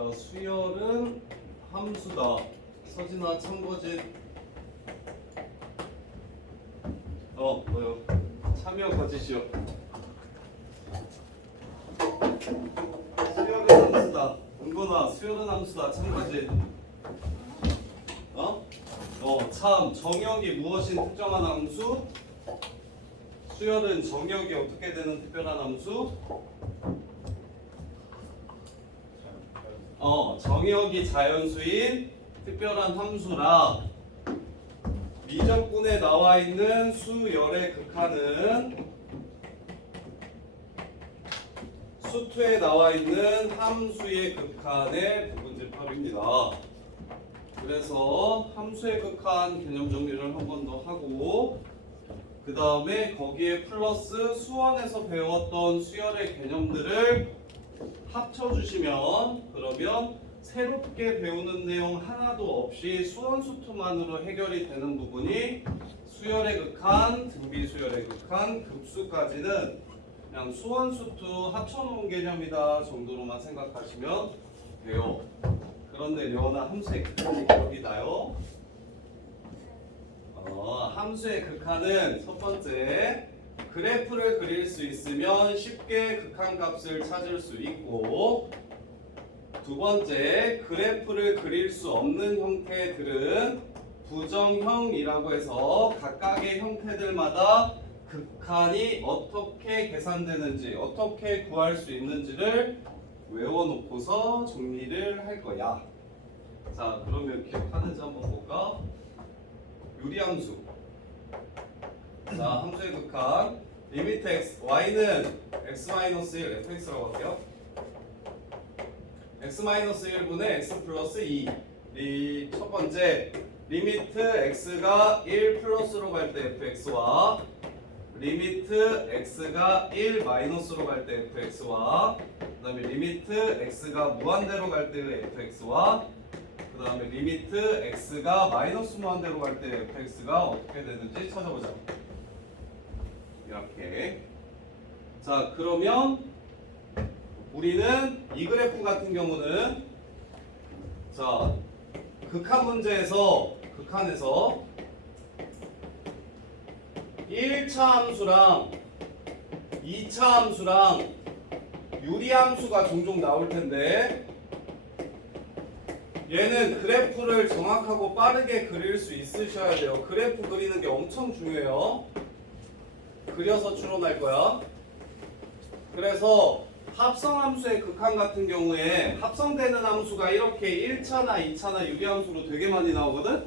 자, 수열은 함수다. 서진아 참고진. 뭐요? 참여 거짓이요. 수열은 함수다. 은건아, 수열은 함수다. 참고진. 참. 정역이 무엇인 특정한 함수? 수열은 정역이 어떻게 되는 특별한 함수? 정역이 자연수인 특별한 함수라 미적분에 나와 있는 수열의 극한은 수투에 나와 있는 함수의 극한의 부분집합입니다. 그래서 함수의 극한 개념 정리를 한 번 더 하고 그 다음에 거기에 플러스 수원에서 배웠던 수열의 개념들을 합쳐주시면 그러면 새롭게 배우는 내용 하나도 없이 수원 수투만으로 해결이 되는 부분이 수열의 극한, 등비수열의 극한, 급수까지는 그냥 수원 수투 합쳐놓은 개념이다 정도로만 생각하시면 돼요. 그런데 려나 함수의 극한이 기억이 나요? 함수의 극한은 첫 번째 그래프를 그릴 수 있으면 쉽게 극한값을 찾을 수 있고 두 번째 그래프를 그릴 수 없는 형태들은 부정형이라고 해서 각각의 형태들마다 극한이 어떻게 계산되는지 어떻게 구할 수 있는지를 외워놓고서 정리를 할 거야. 자, 그러면 기억하는지 한번 볼까? 유리함수. 자, 함수의 극한 리미트 x, y는 x-1 fx라고 할게요. x-1분의 x 플러스 2. 이 첫 번째 리미트 x가 1 플러스로 갈 때 fx와 리미트 x가 1 마이너스로 갈 때 fx와 그 다음에 리미트 x가 무한대로 갈 때 fx와 그 다음에 리미트 x가 마이너스 무한대로 갈 때 fx가 어떻게 되는지 찾아보자. 이렇게. 자, 그러면 우리는 이 그래프 같은 경우는 자, 극한에서 1차 함수랑 2차 함수랑 유리함수가 종종 나올 텐데 얘는 그래프를 정확하고 빠르게 그릴 수 있으셔야 돼요. 그래프 그리는 게 엄청 중요해요. 그려서 추론할 거야. 그래서 합성함수의 극한 같은 경우에 합성되는 함수가 이렇게 1차나 2차나 유리함수로 되게 많이 나오거든.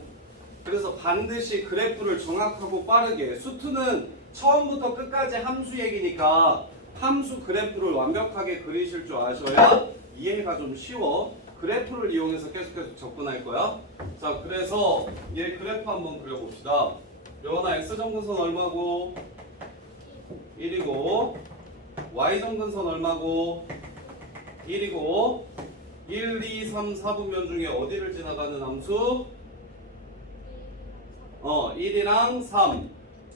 그래서 반드시 그래프를 정확하고 빠르게 수투는 처음부터 끝까지 함수 얘기니까 함수 그래프를 완벽하게 그리실 줄 아셔야 이해가 좀 쉬워. 그래프를 이용해서 계속 접근할 거야. 자, 그래서 얘 그래프 한번 그려봅시다. 여원아 x정근선 얼마고? 1이고 y정근선 얼마고? 1이고 1, 2, 3, 4분면 중에 어디를 지나가는 함수? 1이랑 3.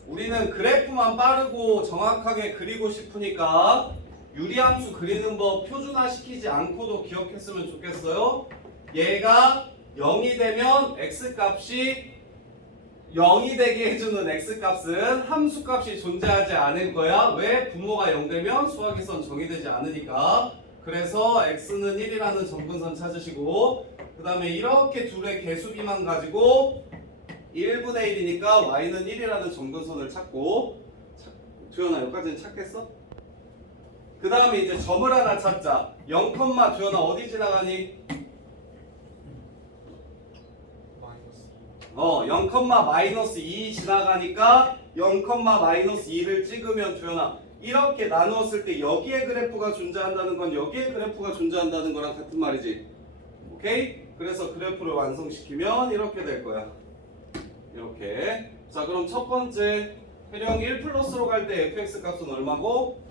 우리는 그래프만 빠르고 정확하게 그리고 싶으니까 유리함수 그리는 법 표준화 시키지 않고도 기억했으면 좋겠어요. 얘가 0이 되면 x값이 0이 되게 해주는 x값은 함수값이 존재하지 않을 거야. 왜? 분모가 0 되면 수학에선 정의되지 않으니까. 그래서 x는 1이라는 점근선 찾으시고 그 다음에 이렇게 둘의 개수비만 가지고 1분의 1이니까 y는 1이라는 점근선을 찾고 두현아 여기까지는 찾겠어? 그 다음에 이제 점을 하나 찾자. 0, 두현아 어디 지나가니? 0,-2 지나가니까 0,-2를 찍으면 두현아 이렇게 나누었을 때 여기에 그래프가 존재한다는 건 여기에 그래프가 존재한다는 거랑 같은 말이지. 오케이? 그래서 그래프를 완성시키면 이렇게 될 거야. 이렇게. 자, 그럼 첫 번째 해령 1 플러스로 갈 때 fx 값은 얼마고?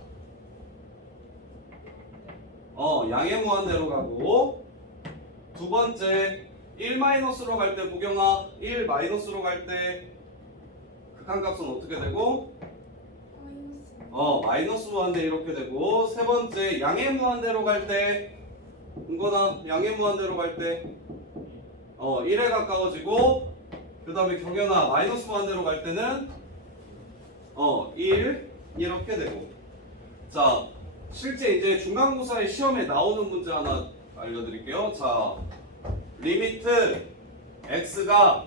양의 무한대로 가고 두 번째 1 마이너스로 갈 때 보경아 1 마이너스로 갈 때 극한값은 어떻게 되고? 마이너스 무한대 이렇게 되고 세 번째 양의 무한대로 갈 때 이거나 양의 무한대로 갈 때 1에 가까워지고 그 다음에 경연아 마이너스 무한대로 갈 때는 1 이렇게 되고. 자, 실제 이제 중간고사의 시험에 나오는 문제 하나 알려드릴게요. 자, 리미트 x가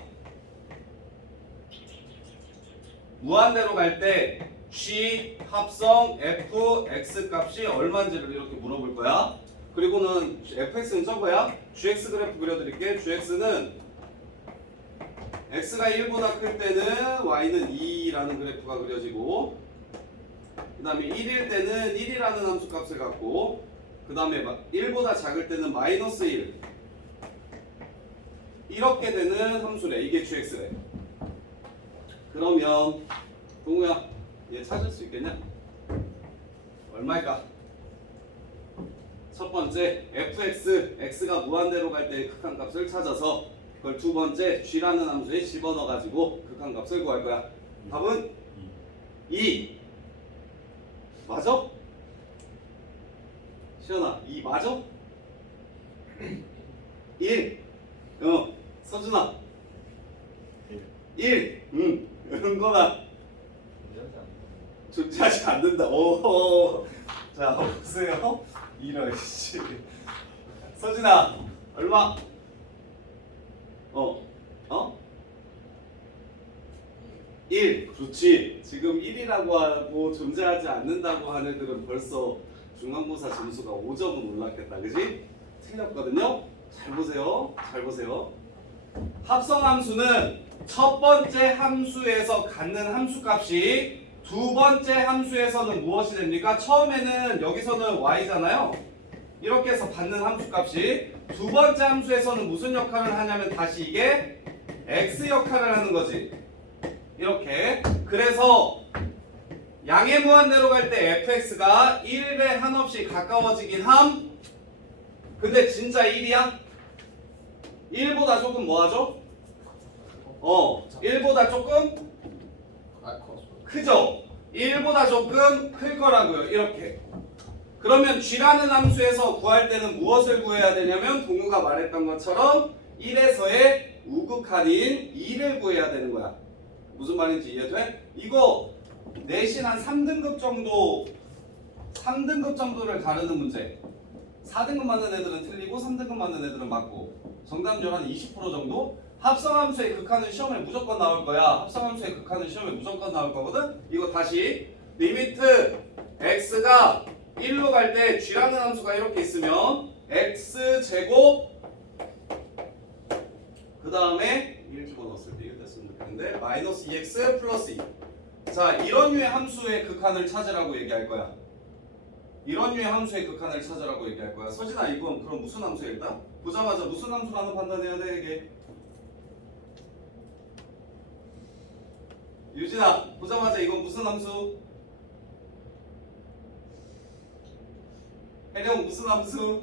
무한대로 갈 때 g 합성 f x 값이 얼마인지를 이렇게 물어볼 거야. 그리고는 fx는 저거야. gx 그래프 그려드릴게. gx는 x가 1보다 클 때는 y는 2라는 그래프가 그려지고, 그 다음에 1일 때는 1이라는 함수 값을 갖고, 그 다음에 1보다 작을 때는 마이너스 1 이렇게 되는 함수래. 이게 gx래. 그러면 동우야, 얘 찾을 수 있겠냐? 얼마일까? 첫 번째 fx, x가 무한대로 갈 때 극한값을 찾아서 그걸 두 번째 g라는 함수에 집어넣어 가지고 극한값을 구할 거야. 답은 2. 맞아? 시연아, 2 맞아? 1. 서준아, 1. 은건아, 존재하지 않는다. 오. 자, 보세요. 이런 씨. 서진아, 얼마? 1. 그렇지. 지금 1이라고 하고 존재하지 않는다고 하는 애들은 벌써 중간고사 점수가 5점은 올랐겠다. 그지? 틀렸거든요. 잘 보세요. 잘 보세요. 합성함수는 첫 번째 함수에서 갖는 함수값이 두 번째 함수에서는 무엇이 됩니까? 처음에는 여기서는 y잖아요. 이렇게 해서 받는 함수값이 두 번째 함수에서는 무슨 역할을 하냐면 다시 이게 x 역할을 하는 거지. 이렇게. 그래서 양의 무한대로 갈 때 fx가 1에 한없이 가까워지긴 함. 근데 진짜 1이야? 1보다 조금 뭐하죠? 1보다 조금 크죠? 1보다 조금 클 거라고요. 이렇게. 그러면 g라는 함수에서 구할 때는 무엇을 구해야 되냐면 동우가 말했던 것처럼 1에서의 우극한인 2를 구해야 되는 거야. 무슨 말인지 이해돼? 이거 내신 한 3등급 정도를 가르는 문제. 4등급 맞는 애들은 틀리고 3등급 맞는 애들은 맞고, 정답률 한 20% 정도? 합성함수의 극한은 시험에 무조건 나올 거야. 합성함수의 극한은 시험에 무조건 나올 거거든? 이거 다시 리미트 x가 1로 갈 때 g라는 함수가 이렇게 있으면 x제곱 그 다음에 1 집어넣었을 때 1 됐으면 좋겠는데 마이너스 2x 플러스 2. 자, 이런 류의 함수의 극한을 찾으라고 얘기할 거야. 이런 류의 함수의 극한을 찾으라고 얘기할 거야. 서진아, 이건 그럼 무슨 함수야 일단? 보자마자 무슨 함수라는 판단해야 돼 이게? 유진아, 보자마자 이건 무슨 함수? 혜령 무슨 함수?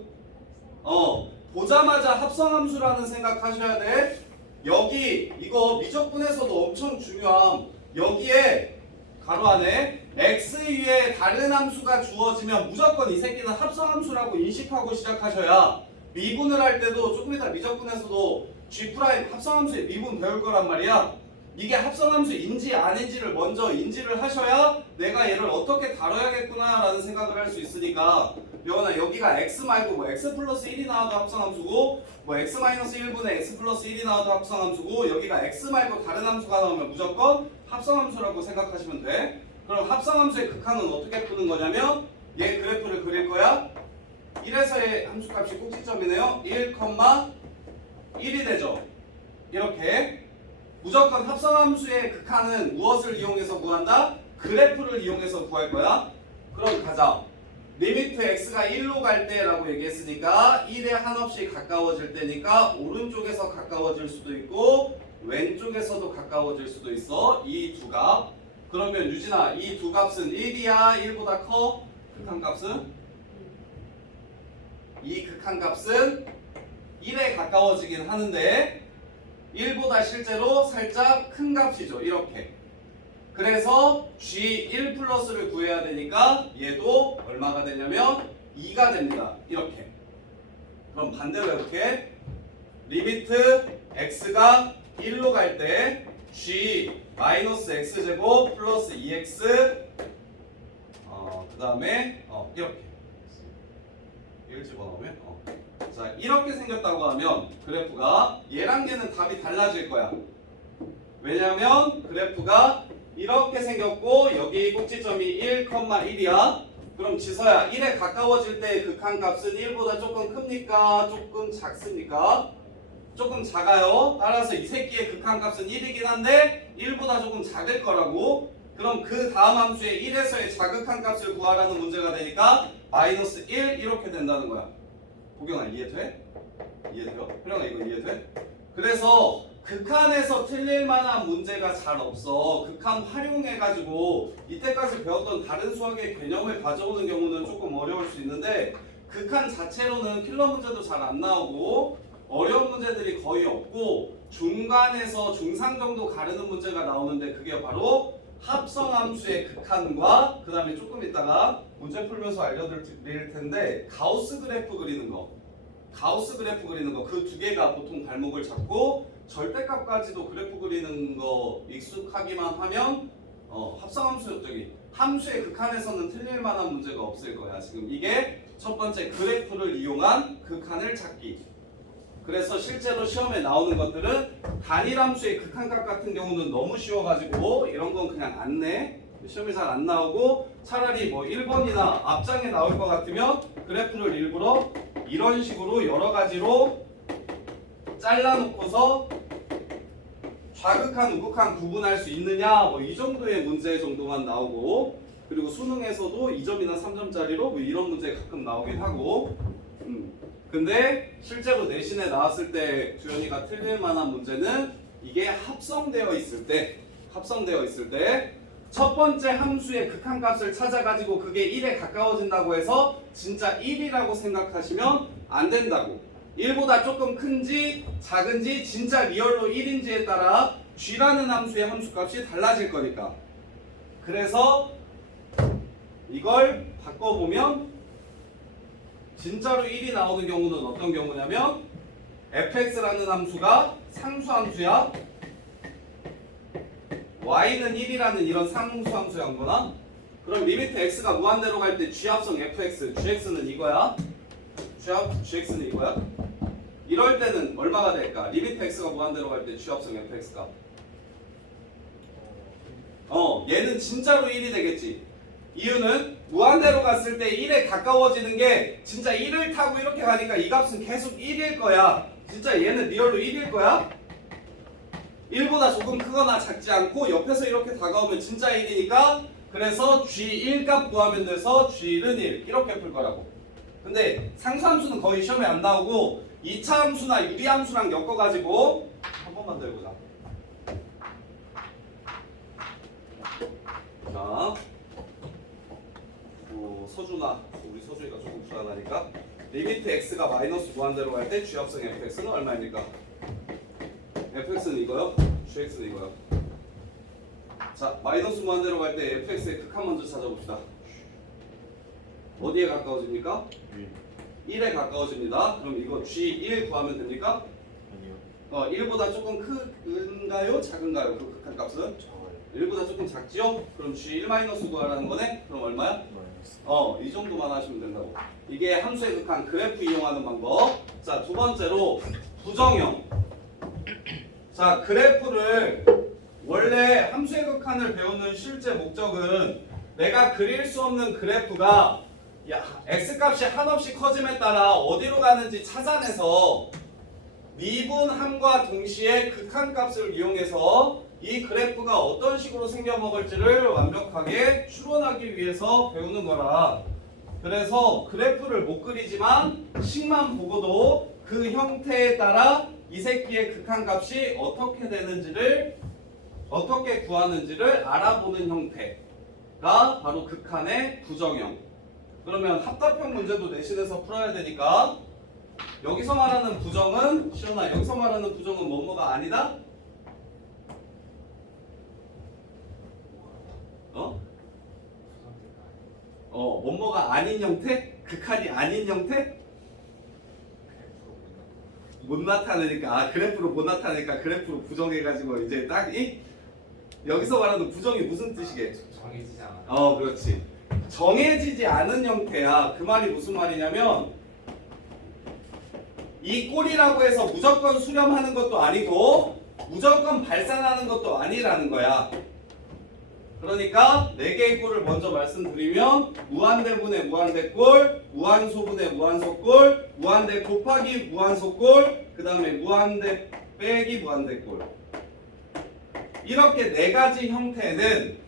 보자마자 합성함수라는 생각하셔야 돼. 여기 이거 미적분에서도 엄청 중요함. 여기에 가로 안에 x 위에 다른 함수가 주어지면 무조건 이 새끼는 합성함수라고 인식하고 시작하셔야 미분을 할 때도 조금 이따 미적분에서도 g' 합성함수의 미분 배울 거란 말이야. 이게 합성함수인지 아닌지를 먼저 인지를 하셔야 내가 얘를 어떻게 다뤄야겠구나 라는 생각을 할 수 있으니까, 여원아 여기가 x 말고 뭐 x 플러스 1이 나와도 합성함수고 뭐 x 마이너스 1분의 x 플러스 1이 나와도 합성함수고, 여기가 x 말고 다른 함수가 나오면 무조건 합성함수라고 생각하시면 돼. 그럼 합성함수의 극한은 어떻게 푸는 거냐면 얘 그래프를 그릴 거야. 1에서의 함수값이 꼭지점이네요. 1,1이 되죠. 이렇게. 무조건 합성함수의 극한은 무엇을 이용해서 구한다? 그래프를 이용해서 구할 거야. 그럼 가자. 리미트 x가 1로 갈 때라고 얘기했으니까 1에 한없이 가까워질 때니까 오른쪽에서 가까워질 수도 있고 왼쪽에서도 가까워질 수도 있어. 이 두 값. 그러면 유진아, 이 두 값은 1이야? 1보다 커? 극한값은? 이 극한값은 1에 가까워지긴 하는데 1보다 실제로 살짝 큰 값이죠. 이렇게. 그래서 G1 플러스를 구해야 되니까 얘도 얼마가 되냐면 2가 됩니다. 이렇게. 그럼 반대로 해볼게. 리미트 x가 1로 갈 때 g 마이너스 x제곱 플러스 2x 그 다음에 이렇게 1 집어넣으면 자 이렇게 생겼다고 하면 그래프가 얘랑 얘는 답이 달라질 거야. 왜냐면 그래프가 이렇게 생겼고 여기 꼭지점이 1,1이야. 그럼 지서야 1에 가까워질 때 극한값은 1보다 조금 큽니까? 조금 작습니까? 조금 작아요. 따라서 이 새끼의 극한값은 1이긴 한데 1보다 조금 작을 거라고. 그럼 그 다음 함수의 1에서의 자극한값을 구하라는 문제가 되니까 마이너스 1 이렇게 된다는 거야. 보경아 이해돼? 이해돼요? 효령아 이거 이해돼? 그래서 극한에서 틀릴 만한 문제가 잘 없어. 극한 활용해가지고 이때까지 배웠던 다른 수학의 개념을 가져오는 경우는 조금 어려울 수 있는데 극한 자체로는 킬러 문제도 잘 안 나오고 어려운 문제들이 거의 없고 중간에서 중상 정도 가르는 문제가 나오는데 그게 바로 합성함수의 극한과 그 다음에 조금 있다가 문제 풀면서 알려드릴 텐데 가우스 그래프 그리는 거 그 두 개가 보통 발목을 잡고 절대값까지도 그래프 그리는 거 익숙하기만 하면 합성함수 함수의 극한에서는 틀릴 만한 문제가 없을 거야. 지금 이게 첫 번째 그래프를 이용한 극한을 찾기. 그래서 실제로 시험에 나오는 것들은 단일함수의 극한값 같은 경우는 너무 쉬워가지고 이런 건 그냥 안 내. 시험에 잘 안 나오고 차라리 뭐 1번이나 앞장에 나올 것 같으면 그래프를 일부러 이런 식으로 여러 가지로 잘라놓고서 좌극한, 우극한 구분할 수 있느냐 뭐 이 정도의 문제 정도만 나오고 그리고 수능에서도 2점이나 3점짜리로 뭐 이런 문제 가끔 나오긴 하고 근데 실제로 내신에 나왔을 때 주연이가 틀릴 만한 문제는 이게 합성되어 있을 때 첫 번째 함수의 극한값을 찾아가지고 그게 1에 가까워진다고 해서 진짜 1이라고 생각하시면 안 된다고. 1보다 조금 큰지 작은지 진짜 리얼로 1인지에 따라 g라는 함수의 함수값이 달라질 거니까. 그래서 이걸 바꿔보면 진짜로 1이 나오는 경우는 어떤 경우냐면 fx라는 함수가 상수함수야. y는 1이라는 이런 상수함수한 거나 그럼 리미트 x가 무한대로 갈 때 g합성 fx, gx는 이거야. gx는 이거야. 이럴 때는 얼마가 될까? 리미트 x가 무한대로 갈 때 g합성 fx가 얘는 진짜로 1이 되겠지. 이유는 무한대로 갔을 때 1에 가까워지는 게 진짜 1을 타고 이렇게 가니까 이 값은 계속 1일 거야. 진짜 얘는 리얼로 1일 거야. 1보다 조금 크거나 작지 않고 옆에서 이렇게 다가오면 진짜 1이니까 그래서 g1 값 구하면 돼서 g는 1 이렇게 풀 거라고. 근데 상수함수는 거의 시험에 안 나오고 2차 함수나 유리함수랑 엮어가지고 한 번만 더 해보자. 자, 서준아, 우리 서준이가 조금 불안하니까 리미트 x가 마이너스 무한대로 갈 때 g합성 fx는 얼마입니까? fx는 이거요, gx는 이거요. 자, 마이너스 무한대로 갈 때 fx의 극한 먼저 찾아봅시다. 어디에 가까워집니까? 1에 가까워집니다. 그럼 이거 g1 구하면 됩니까? 아니요. 1보다 조금 큰가요? 작은가요? 그 극한 값은? 1보다 조금 작지요? 그럼 g1 구하라는 거네? 그럼 얼마야? 이 정도만 하시면 된다고. 이게 함수의 극한 그래프 이용하는 방법. 자, 두 번째로 부정형. 자, 그래프를 원래 함수의 극한을 배우는 실제 목적은 내가 그릴 수 없는 그래프가 x값이 한없이 커짐에 따라 어디로 가는지 찾아내서 미분함과 동시에 극한값을 이용해서 이 그래프가 어떤 식으로 생겨먹을지를 완벽하게 추론하기 위해서 배우는 거라. 그래서 그래프를 못 그리지만 식만 보고도 그 형태에 따라 이 새끼의 극한값이 어떻게 되는지를 어떻게 구하는지를 알아보는 형태가 바로 극한의 부정형. 그러면 합답형 문제도 내신에서 풀어야 되니까 여기서 말하는 부정은 시원아 여기서 말하는 부정은 뭐뭐가 아니다? 뭐뭐가 아닌 형태? 극한이 아닌 형태? 못 나타내니까 그래프로 못 나타내니까 그래프로 부정해가지고 이제 딱 여기서 말하는 부정이 무슨 뜻이게? 정해지지 않아. 그렇지. 정해지지 않은 형태야. 그 말이 무슨 말이냐면 이 꼴이라고 해서 무조건 수렴하는 것도 아니고 무조건 발산하는 것도 아니라는 거야. 그러니까 4개의 꼴을 먼저 말씀드리면 무한대분의 무한대꼴, 무한소분의 무한소꼴, 무한대 곱하기 무한소꼴, 그 다음에 무한대 빼기 무한대꼴. 이렇게 4가지 형태는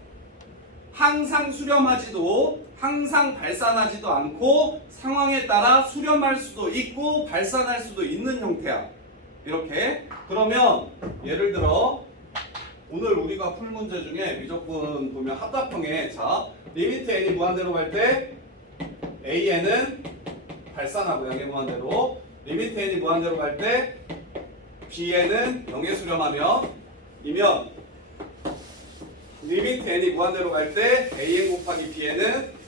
항상 수렴하지도 항상 발산하지도 않고 상황에 따라 수렴할 수도 있고 발산할 수도 있는 형태야. 이렇게. 그러면 예를 들어 오늘 우리가 풀 문제 중에 미적분 보면 합답형에 자 리미트 n이 무한대로 갈 때 an은 발산하고 양의 무한대로 리미트 n이 무한대로 갈 때 bn은 0에 수렴하며 이면 리미트 n이 무한대로 갈 때 an 곱하기 bn은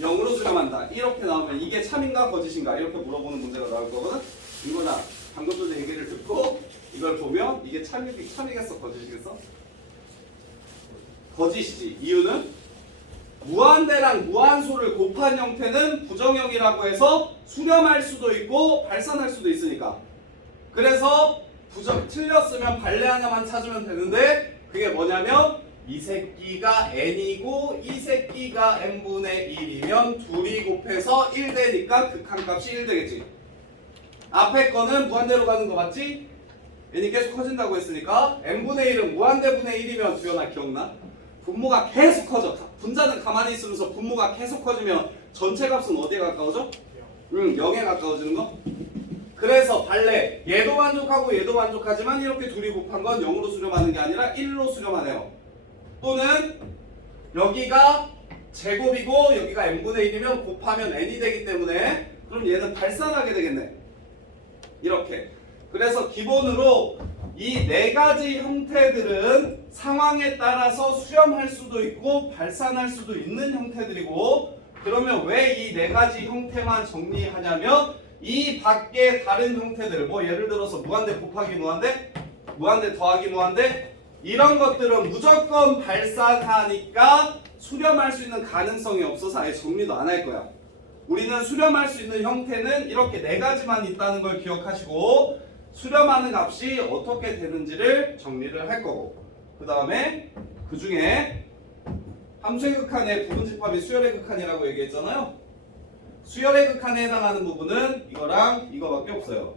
0으로 수렴한다. 이렇게 나오면 이게 참인가 거짓인가 이렇게 물어보는 문제가 나올 거거든. 이거나 방금 전에 얘기를 듣고 이걸 보면 이게 참이겠어 거짓이겠어? 거짓이지. 이유는 무한대랑 무한소를 곱한 형태는 부정형이라고 해서 수렴할 수도 있고 발산할 수도 있으니까. 그래서 틀렸으면 발레 하나만 찾으면 되는데 그게 뭐냐면 이 새끼가 n이고 이 새끼가 n분의 1이면 둘이 곱해서 1 되니까 극한값이 1 되겠지. 앞에 거는 무한대로 가는 거 맞지? n이 계속 커진다고 했으니까 n분의 1은 무한대분의 1이면 두현아 기억나? 분모가 계속 커져. 분자는 가만히 있으면서 분모가 계속 커지면 전체 값은 어디에 가까워져? 0에 가까워지는 거? 그래서 발레 얘도 만족하고 얘도 만족하지만 이렇게 둘이 곱한 건 0으로 수렴하는 게 아니라 1로 수렴하네요. 또는 여기가 제곱이고 여기가 n분의 1이면 곱하면 n이 되기 때문에 그럼 얘는 발산하게 되겠네. 이렇게. 그래서 기본으로 이 4가지 형태들은 상황에 따라서 수렴할 수도 있고 발산할 수도 있는 형태들이고 그러면 왜 이 4가지 형태만 정리하냐면 이 밖에 다른 형태들 뭐 예를 들어서 무한대 곱하기 무한대, 무한대 더하기 무한대 이런 것들은 무조건 발산하니까 수렴할 수 있는 가능성이 없어서 아예 정리도 안 할 거야. 우리는 수렴할 수 있는 형태는 이렇게 4가지만 있다는 걸 기억하시고 수렴하는 값이 어떻게 되는지를 정리를 할 거고 그 다음에 그 중에 함수의 극한의 부분집합이 수열의 극한이라고 얘기했잖아요. 수열의 극한에 해당하는 부분은 이거랑 이거밖에 없어요.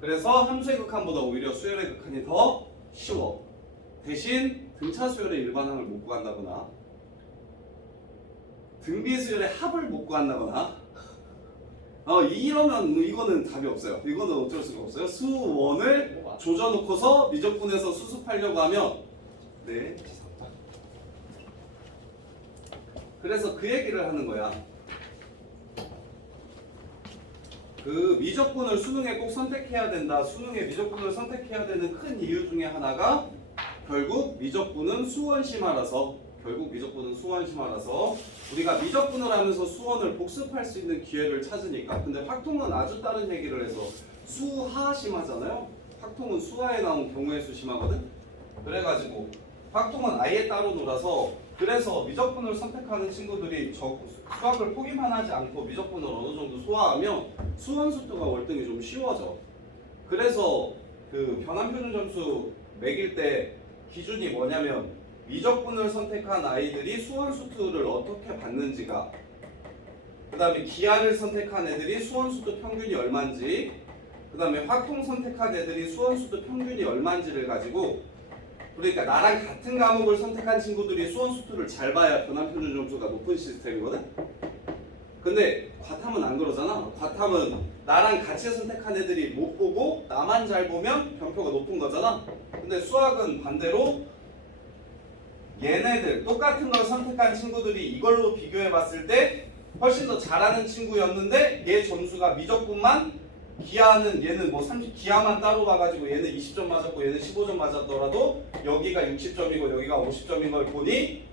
그래서 함수의 극한보다 오히려 수열의 극한이 더 쉬워. 대신 등차 수열의 일반항을 못 구한다거나 등비 수열의 합을 못 구한다거나 이러면 이거는 답이 없어요. 이거는 어쩔 수가 없어요. 수원을 조져놓고서 미적분에서 수습하려고 하면 네. 그래서 그 얘기를 하는 거야. 그 미적분을 수능에 꼭 선택해야 된다. 수능에 미적분을 선택해야 되는 큰 이유 중에 하나가 결국 미적분은 수원심화라서 우리가 미적분을 하면서 수원을 복습할 수 있는 기회를 찾으니까. 근데 확통은 아주 다른 얘기를 해서 수하심하잖아요. 확통은 수하에 나온 경우의 수 심하거든. 그래가지고 확통은 아예 따로 놀아서 그래서 미적분을 선택하는 친구들이 수학을 포기만 하지 않고 미적분을 어느 정도 소화하면 수원수투가 월등히 좀 쉬워져. 그래서 그 변환표준 점수 매길 때 기준이 뭐냐면 미적분을 선택한 아이들이 수원수투를 어떻게 받는지가 그 다음에 기하를 선택한 애들이 수원수투 평균이 얼마인지 그 다음에 확통 선택한 애들이 수원수투 평균이 얼마인지를 가지고 그러니까 나랑 같은 과목을 선택한 친구들이 수원수투를 잘 봐야 변환표준 점수가 높은 시스템이거든. 근데 과탐은 안 그러잖아. 과탐은 나랑 같이 선택한 애들이 못 보고 나만 잘 보면 변표가 높은 거잖아. 근데 수학은 반대로 얘네들 똑같은 걸 선택한 친구들이 이걸로 비교해 봤을 때 훨씬 더 잘하는 친구였는데 얘 점수가 미적분만 기하는 얘는 뭐 30 기하만 따로 봐가지고 얘는 20점 맞았고 얘는 15점 맞았더라도 여기가 60점이고 여기가 50점인 걸 보니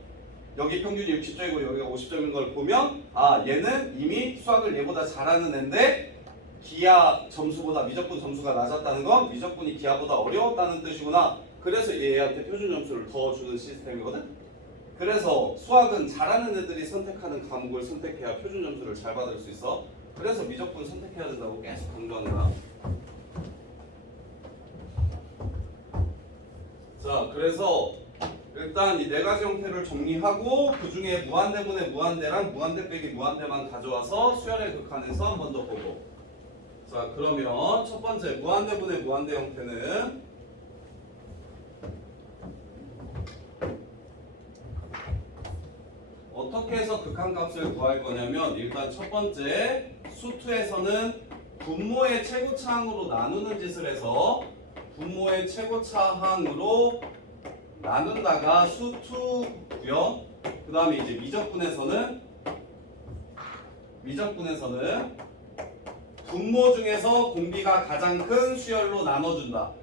여기 평균이 60점이고 여기가 50점인 걸 보면 아 얘는 이미 수학을 얘보다 잘하는 애인데 기하 점수보다 미적분 점수가 낮았다는 건 미적분이 기하보다 어려웠다는 뜻이구나. 그래서 얘한테 표준 점수를 더 주는 시스템이거든. 그래서 수학은 잘하는 애들이 선택하는 과목을 선택해야 표준 점수를 잘 받을 수 있어. 그래서 미적분 선택해야 된다고 계속 강조하는 거야. 자, 그래서 일단 이 네 가지 형태를 정리하고 그 중에 무한대분의 무한대랑 무한대 빼기 무한대만 가져와서 수열의 극한에서 한 번 더 보고. 자, 그러면 첫 번째 무한대분의 무한대 형태는 어떻게 해서 극한값을 구할 거냐면 일단 첫 번째 수투에서는 분모의 최고차항으로 나누는 짓을 해서 분모의 최고차항으로 나눈다가 수투고요. 그 다음에 이제 미적분에서는 분모 중에서 공비가 가장 큰 수열로 나눠준다.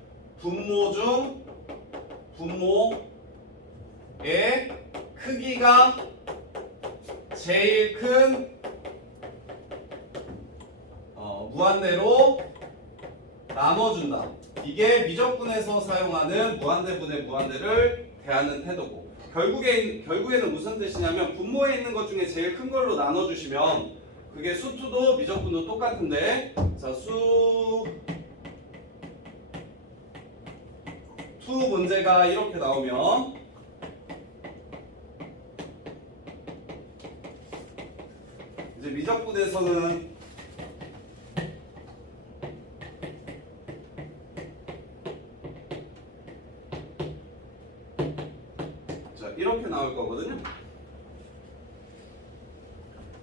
분모의 크기가 제일 큰 무한대로 나눠준다. 이게 미적분에서 사용하는 무한대분의 무한대를 대하는 태도고, 결국에는 무슨 뜻이냐면 분모에 있는 것 중에 제일 큰 걸로 나눠주시면 그게 수투도 미적분도 똑같은데, 자, 수투 문제가 이렇게 나오면 이제 미적분에서는 자, 이렇게 나올 거거든요.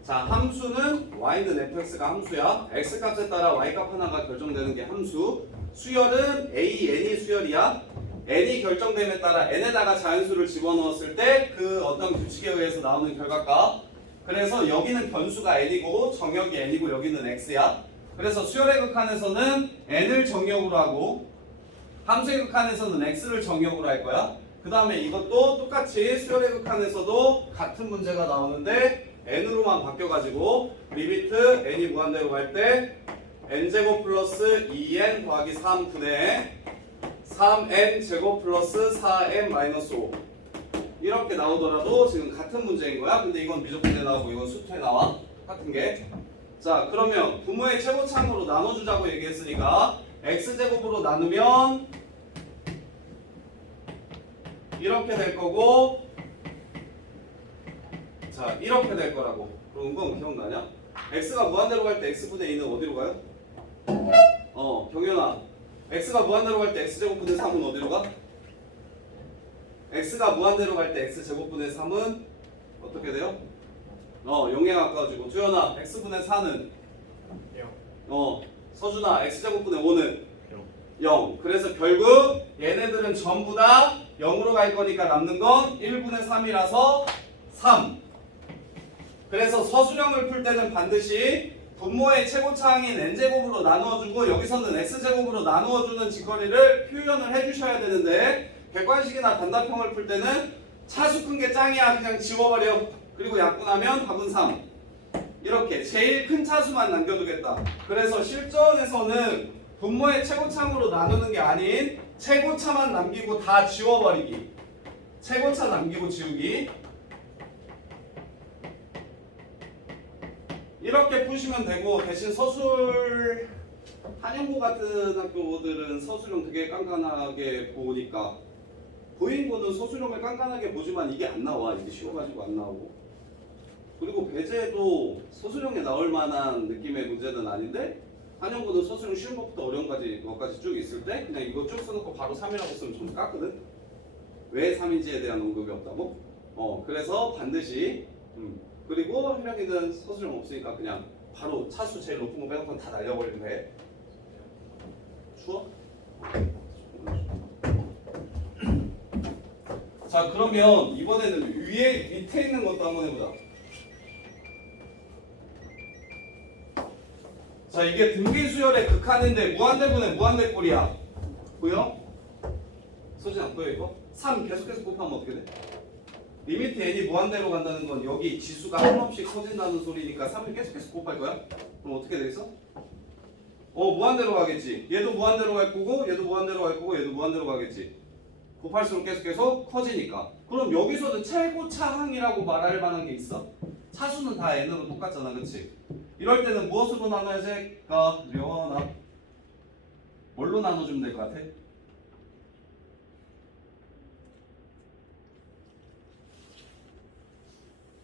자, 함수는 y는 fx가 함수야. x값에 따라 y값 하나가 결정되는 게 함수. 수열은 a, n이 수열이야. n이 결정됨에 따라 n에다가 자연수를 집어넣었을 때 그 어떤 규칙에 의해서 나오는 결과값. 그래서 여기는 변수가 n이고 정역이 n이고 여기는 x야. 그래서 수열의 극한에서는 n을 정역으로 하고 함수의 극한에서는 x를 정역으로 할 거야. 그 다음에 이것도 똑같이 수열의 극한에서도 같은 문제가 나오는데 n으로만 바뀌어가지고 리미트 n이 무한대로 갈 때 n제곱 플러스 2n 더하기 3분의 3n 제곱 플러스 4n 마이너스 5 이렇게 나오더라도 지금 같은 문제인 거야. 근데 이건 미적분에 나오고 이건 수투에 나와. 같은 게. 자, 그러면 분모의 최고차항으로 나눠주자고 얘기했으니까 x제곱으로 나누면 이렇게 될 거고, 자, 이렇게 될 거라고. 그런 건 기억나냐? x가 무한대로 갈 때 x분의 2는 어디로 가요? 경현아, x가 무한대로 갈 때 x제곱분의 3은 어디로 가? x가 무한대로 갈 때 x제곱분의 3은 어떻게 돼요? 0에 가까워지고. 주현아, x분의 4는 0. 서준아, x제곱분의 5는 0. 그래서 결국 얘네들은 전부 다 0으로 갈 거니까 남는 건 1분의 3이라서 3. 그래서 서술형을 풀 때는 반드시 분모의 최고차항인 n제곱으로 나누어주고 여기서는 x제곱으로 나누어주는 직거리를 표현을 해주셔야 되는데, 객관식이나 단답형을 풀 때는 차수 큰 게 짱이야. 그냥 지워버려. 그리고 약분하면 답은 3. 이렇게 제일 큰 차수만 남겨두겠다. 그래서 실전에서는 분모의 최고차항으로 나누는 게 아닌 최고차만 남기고 다 지워버리기. 최고차 남기고 지우기. 이렇게 푸시면 되고, 대신 서술 한영고 같은 학교들은 서술형 되게 깐깐하게 보니까 보인고는 서술형을 깐깐하게 보지만 이게 안 나와. 이게 쉬워가지고 안 나오고. 그리고 배제도 서술형에 나올 만한 느낌의 문제는 아닌데 한영고는 서술형 쉬운 것부터 어려운 것까지 쭉 있을 때 그냥 이거 쭉 써놓고 바로 3이라고 쓰면 좀 깠거든. 왜 3인지에 대한 언급이 없다고? 그래서 반드시 그리고 혜령이는 서술형 없으니까 그냥 바로 차수 제일 높은 거 빼놓고는 다 날려버리면 돼. 추워? 자, 그러면 이번에는 밑에 있는 것도 한번 해보자. 자, 이게 등비수열의 극한인데 무한대분의 무한대꼴이야. 보여? 서진 안 보여 이거? 3 계속해서 곱하면 어떻게 돼? 리미트 n이 무한대로 간다는 건 여기 지수가 한없씩 커진다는 소리니까 3을 계속해서 곱할 거야? 그럼 어떻게 되겠어? 무한대로 가겠지. 얘도 무한대로 갈 거고 얘도 무한대로 갈 거고 얘도 무한대로 가겠지. 곱할수록 계속 커지니까. 그럼 여기서도 최고차항이라고 말할 만한 게 있어? 차수는 다 n으로 똑같잖아, 그치? 이럴 때는 무엇으로 나눠야지? 려나 뭘로 나눠주면 될 것 같아?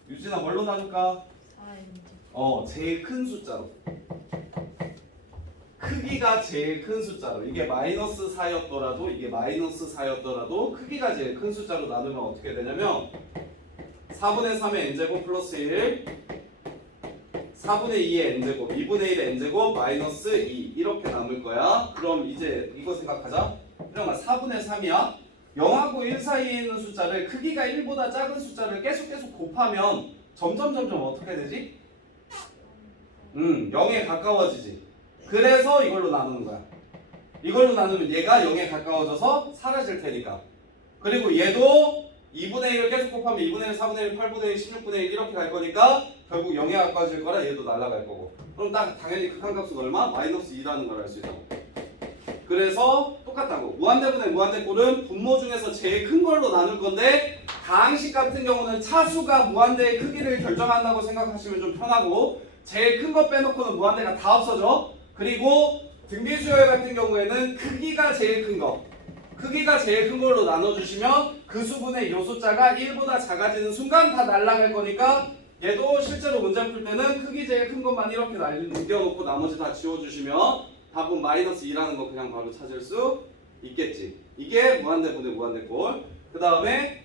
유진아 뭘로 나눌까? 4n 제일 큰 숫자로. 크기가 제일 큰 숫자로. 이게 마이너스 4였더라도 이게 마이너스 4였더라도 크기가 제일 큰 숫자로 나누면 어떻게 되냐면 4분의 3의 n제곱 플러스 1 4분의 2의 n제곱 2분의 1의 n제곱 마이너스 2 이렇게 남을 거야. 그럼 이제 이거 생각하자. 그러면 4분의 3이야. 0하고 1 사이에 있는 숫자를 크기가 1보다 작은 숫자를 계속 곱하면 점점 어떻게 되지? 0에 가까워지지. 그래서 이걸로 나누는 거야. 이걸로 나누면 얘가 0에 가까워져서 사라질 테니까. 그리고 얘도 2분의 1을 계속 곱하면 2분의 1, 4분의 1, 8분의 1, 16분의 1 이렇게 갈 거니까 결국 0에 가까워질 거라 얘도 날아갈 거고. 그럼 딱 당연히 극한값은 얼마? 마이너스 2라는 걸 알 수 있다고. 그래서 똑같다고. 무한대분의 무한대꼴은 분모 중에서 제일 큰 걸로 나눌 건데 다항식 같은 경우는 차수가 무한대의 크기를 결정한다고 생각하시면 좀 편하고 제일 큰 거 빼놓고는 무한대가 다 없어져. 그리고 등비수열 같은 경우에는 크기가 제일 큰 거. 크기가 제일 큰 걸로 나눠주시면 그 수분의 요 숫자가 1보다 작아지는 순간 다 날아갈 거니까 얘도 실제로 문제 풀 때는 크기 제일 큰 것만 이렇게 남겨놓고 나머지 다 지워주시면 답은 마이너스 2라는 거 그냥 바로 찾을 수 있겠지. 이게 무한대분의 무한대꼴. 그 다음에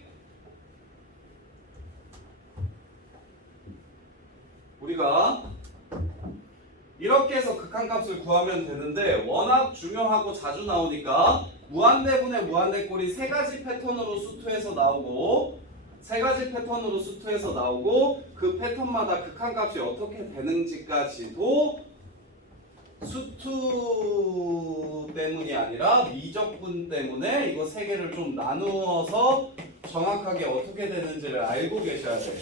우리가 이렇게 해서 극한값을 구하면 되는데 워낙 중요하고 자주 나오니까 무한대분의 무한대꼴이 세 가지 패턴으로 수투해서 나오고 그 패턴마다 극한값이 어떻게 되는지까지도 수투 때문이 아니라 미적분 때문에 이거 세 개를 좀 나누어서 정확하게 어떻게 되는지를 알고 계셔야 돼.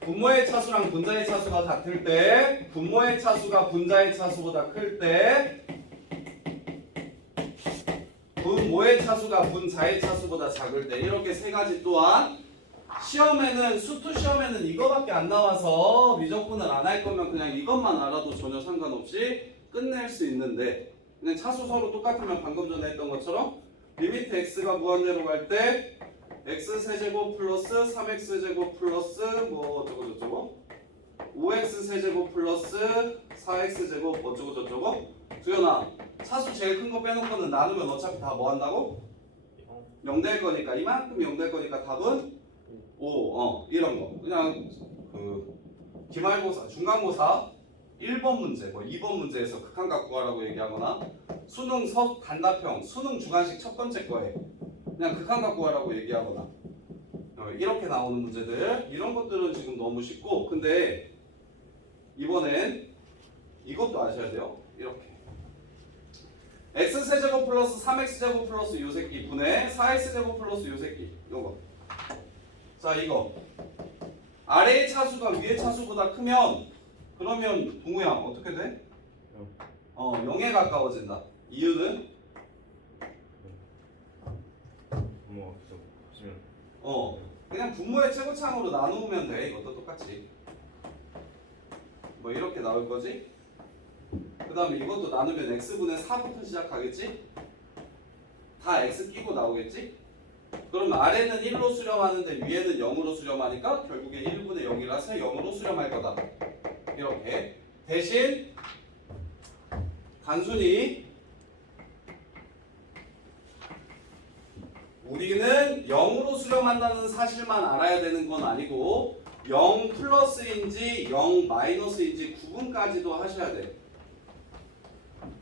분모의 차수랑 분자의 차수가 같을 때, 분모의 차수가 분자의 차수보다 클 때, 분모의 차수가 분자의 차수보다 작을 때 이렇게 세 가지 또한 시험에는 수투 시험에는 이거밖에 안 나와서 미적분을 안 할 거면 그냥 이것만 알아도 전혀 상관없이 끝낼 수 있는데 그냥 차수 서로 똑같으면 방금 전에 했던 것처럼 리미트 x가 무한대로 갈 때 x 세제곱 플러스 3x 제곱 플러스 뭐 어쩌고 저쩌고 5x 세제곱 플러스 4x 제곱 어쩌고 저쩌고 두현아 차수 제일 큰 거 빼놓고는 나누면 어차피 다 뭐 한다고? 0 될 거니까 이만큼 0 될 거니까 답은 5 이런 거 그냥 그 기말고사 중간고사 1번 문제 뭐 2번 문제에서 극한값 구하라고 얘기하거나 수능 단답형 수능 주관식 첫 번째 거에 그냥 극한값 구하라고 얘기하거나 이렇게 나오는 문제들 이런 것들은 지금 너무 쉽고 근데 이번엔 이것도 아셔야 돼요. 이렇게 x세제곱 플러스 3x제곱 플러스 요 새끼 분의 4x제곱 플러스 요 새끼 요거 자 이거 아래의 차수가 위의 차수보다 크면 그러면 동우야 어떻게 돼? 0에 가까워진다. 이유는? 그냥 분모의 최고차항으로 나누면 돼. 이것도 똑같이 뭐 이렇게 나올 거지. 그 다음에 이것도 나누면 x분의 4부터 시작하겠지? 다 x 끼고 나오겠지? 그럼 아래는 1로 수렴하는데 위에는 0으로 수렴하니까 결국에 1분의 0이라서 0으로 수렴할 거다. 이렇게 대신 단순히 우리는 0으로 수렴한다는 사실만 알아야 되는 건 아니고 0 플러스인지 0 마이너스인지 구분까지도 하셔야 돼.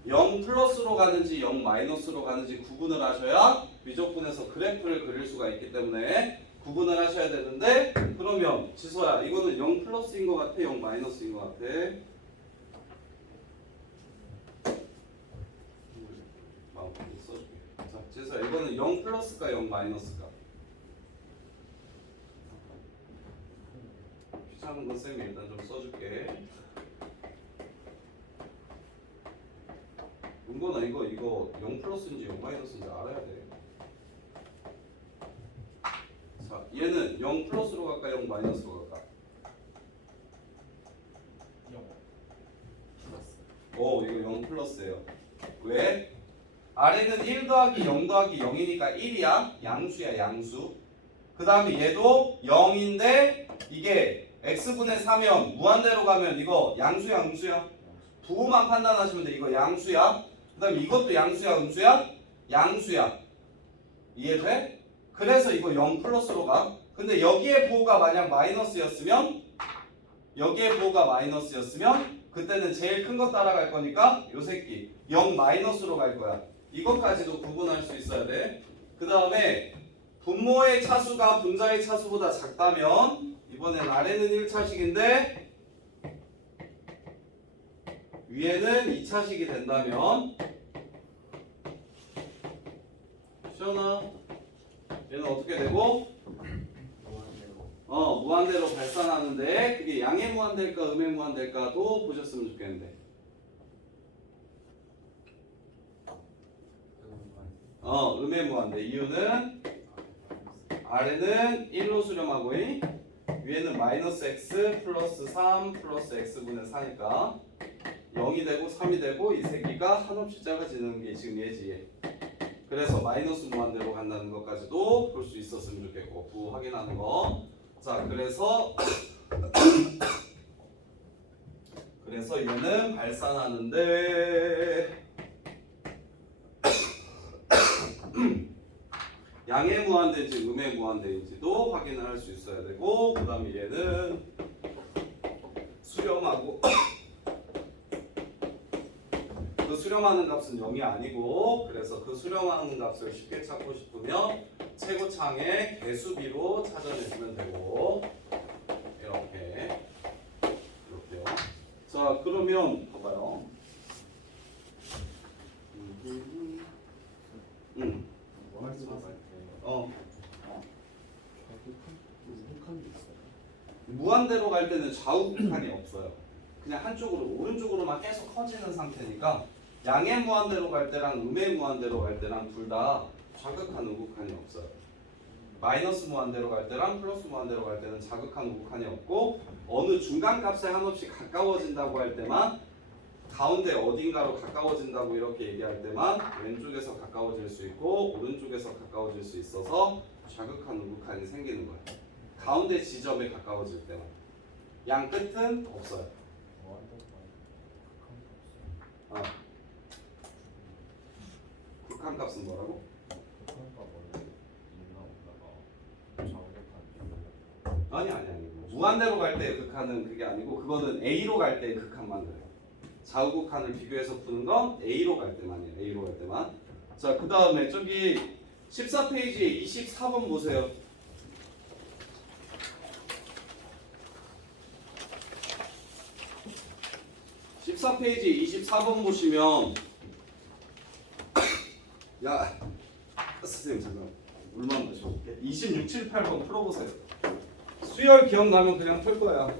0 플러스로 가는지 0 마이너스로 가는지 구분을 하셔야 미적분에서 그래프를 그릴 수가 있기 때문에 구분을 하셔야 되는데 그러면 지소야 이거는 0 플러스인 것 같아? 0 마이너스인 것 같아? 마음 써줄게. 자, 지소야 이거는 0 플러스일까 0 마이너스일까? 귀찮은 건 쌤이 일단 좀 써줄게. 윤건아 이거 0 플러스인지 0 마이너스인지 알아야 돼. 자, 얘는 0 플러스로 갈까 0 마이너스로 갈까? 0 플러스. 이거 0 플러스예요. 왜? 아래는 1 더하기 0 더하기 0이니까 1이야. 양수야 양수. 그 다음에 얘도 0인데 이게 x분의 4면 무한대로 가면 이거 양수야 음수야? 부호만 판단하시면 돼. 이거 양수야. 그 다음에 이것도 양수야 음수야? 양수야. 이해돼? 그래서 이거 0 플러스로 가. 근데 여기에 부호가 만약 마이너스였으면 그때는 제일 큰 거 따라갈 거니까 요 새끼 0 마이너스로 갈 거야. 이것까지도 구분할 수 있어야 돼. 그 다음에 분모의 차수가 분자의 차수보다 작다면 이번엔 아래는 1차식인데 위에는 2차식이 된다면 시원아 얘는 어떻게 되고? 무한대로 발산하는데 그게 양의 무한대일까 음의 무한대일까도 보셨으면 좋겠는데 음의 무한대. 이유는 아래는 1로 수렴하고 위에는 마이너스 x 플러스 3 플러스 x분의 4니까 0이 되고 3이 되고 이 새끼가 한없이 작아지는 게 지금 얘지. 그래서 마이너스 무한대로 간다는 것까지도 볼 수 있었으면 좋겠고 부 확인하는 거. 자, 그래서 얘는 발산하는데 양의 무한대인지 음의 무한대인지도 확인을 할 수 있어야 되고 그 다음에 얘는 수렴하고 그 수렴하는 값은 0이 아니고 그래서 그 수렴하는 값을 쉽게 찾고 싶으면 최고창의 개수비로 찾아내시면 되고 이렇게요. 자, 그러면 봐봐요. 무한대로 갈 때는 좌우 극한이 없어요. 그냥 한쪽으로 오른쪽으로만 계속 커지는 상태니까 양의 무한대로 갈 때랑 음의 무한대로 갈 때랑 둘 다 좌극한 우극한이 없어요. 마이너스 무한대로 갈 때랑 플러스 무한대로 갈 때는 자극한 우극한이 없고 어느 중간 값에 한없이 가까워진다고 할 때만 가운데 어딘가로 가까워진다고 이렇게 얘기할 때만 왼쪽에서 가까워질 수 있고 오른쪽에서 가까워질 수 있어서 좌극한 우극한이 생기는 거예요. 가운데 지점에 가까워질 때만. 양 끝은 없어요. 극한 값은 뭐라고? 아니. 무한대로 갈 때 극한은 그게 아니고 그거는 A로 갈 때 극한만 그래요. 좌우극한을 비교해서 푸는 건 A로 갈 때만이에요. A로 갈 때만. 자, 그 다음에 저기 14페이지에 24번 보세요. 페이지 24번 보시면 야 선생님 잠깐 물만 마셔볼게. 26, 7, 8번 풀어보세요. 수열 기억나면 그냥 풀 거야.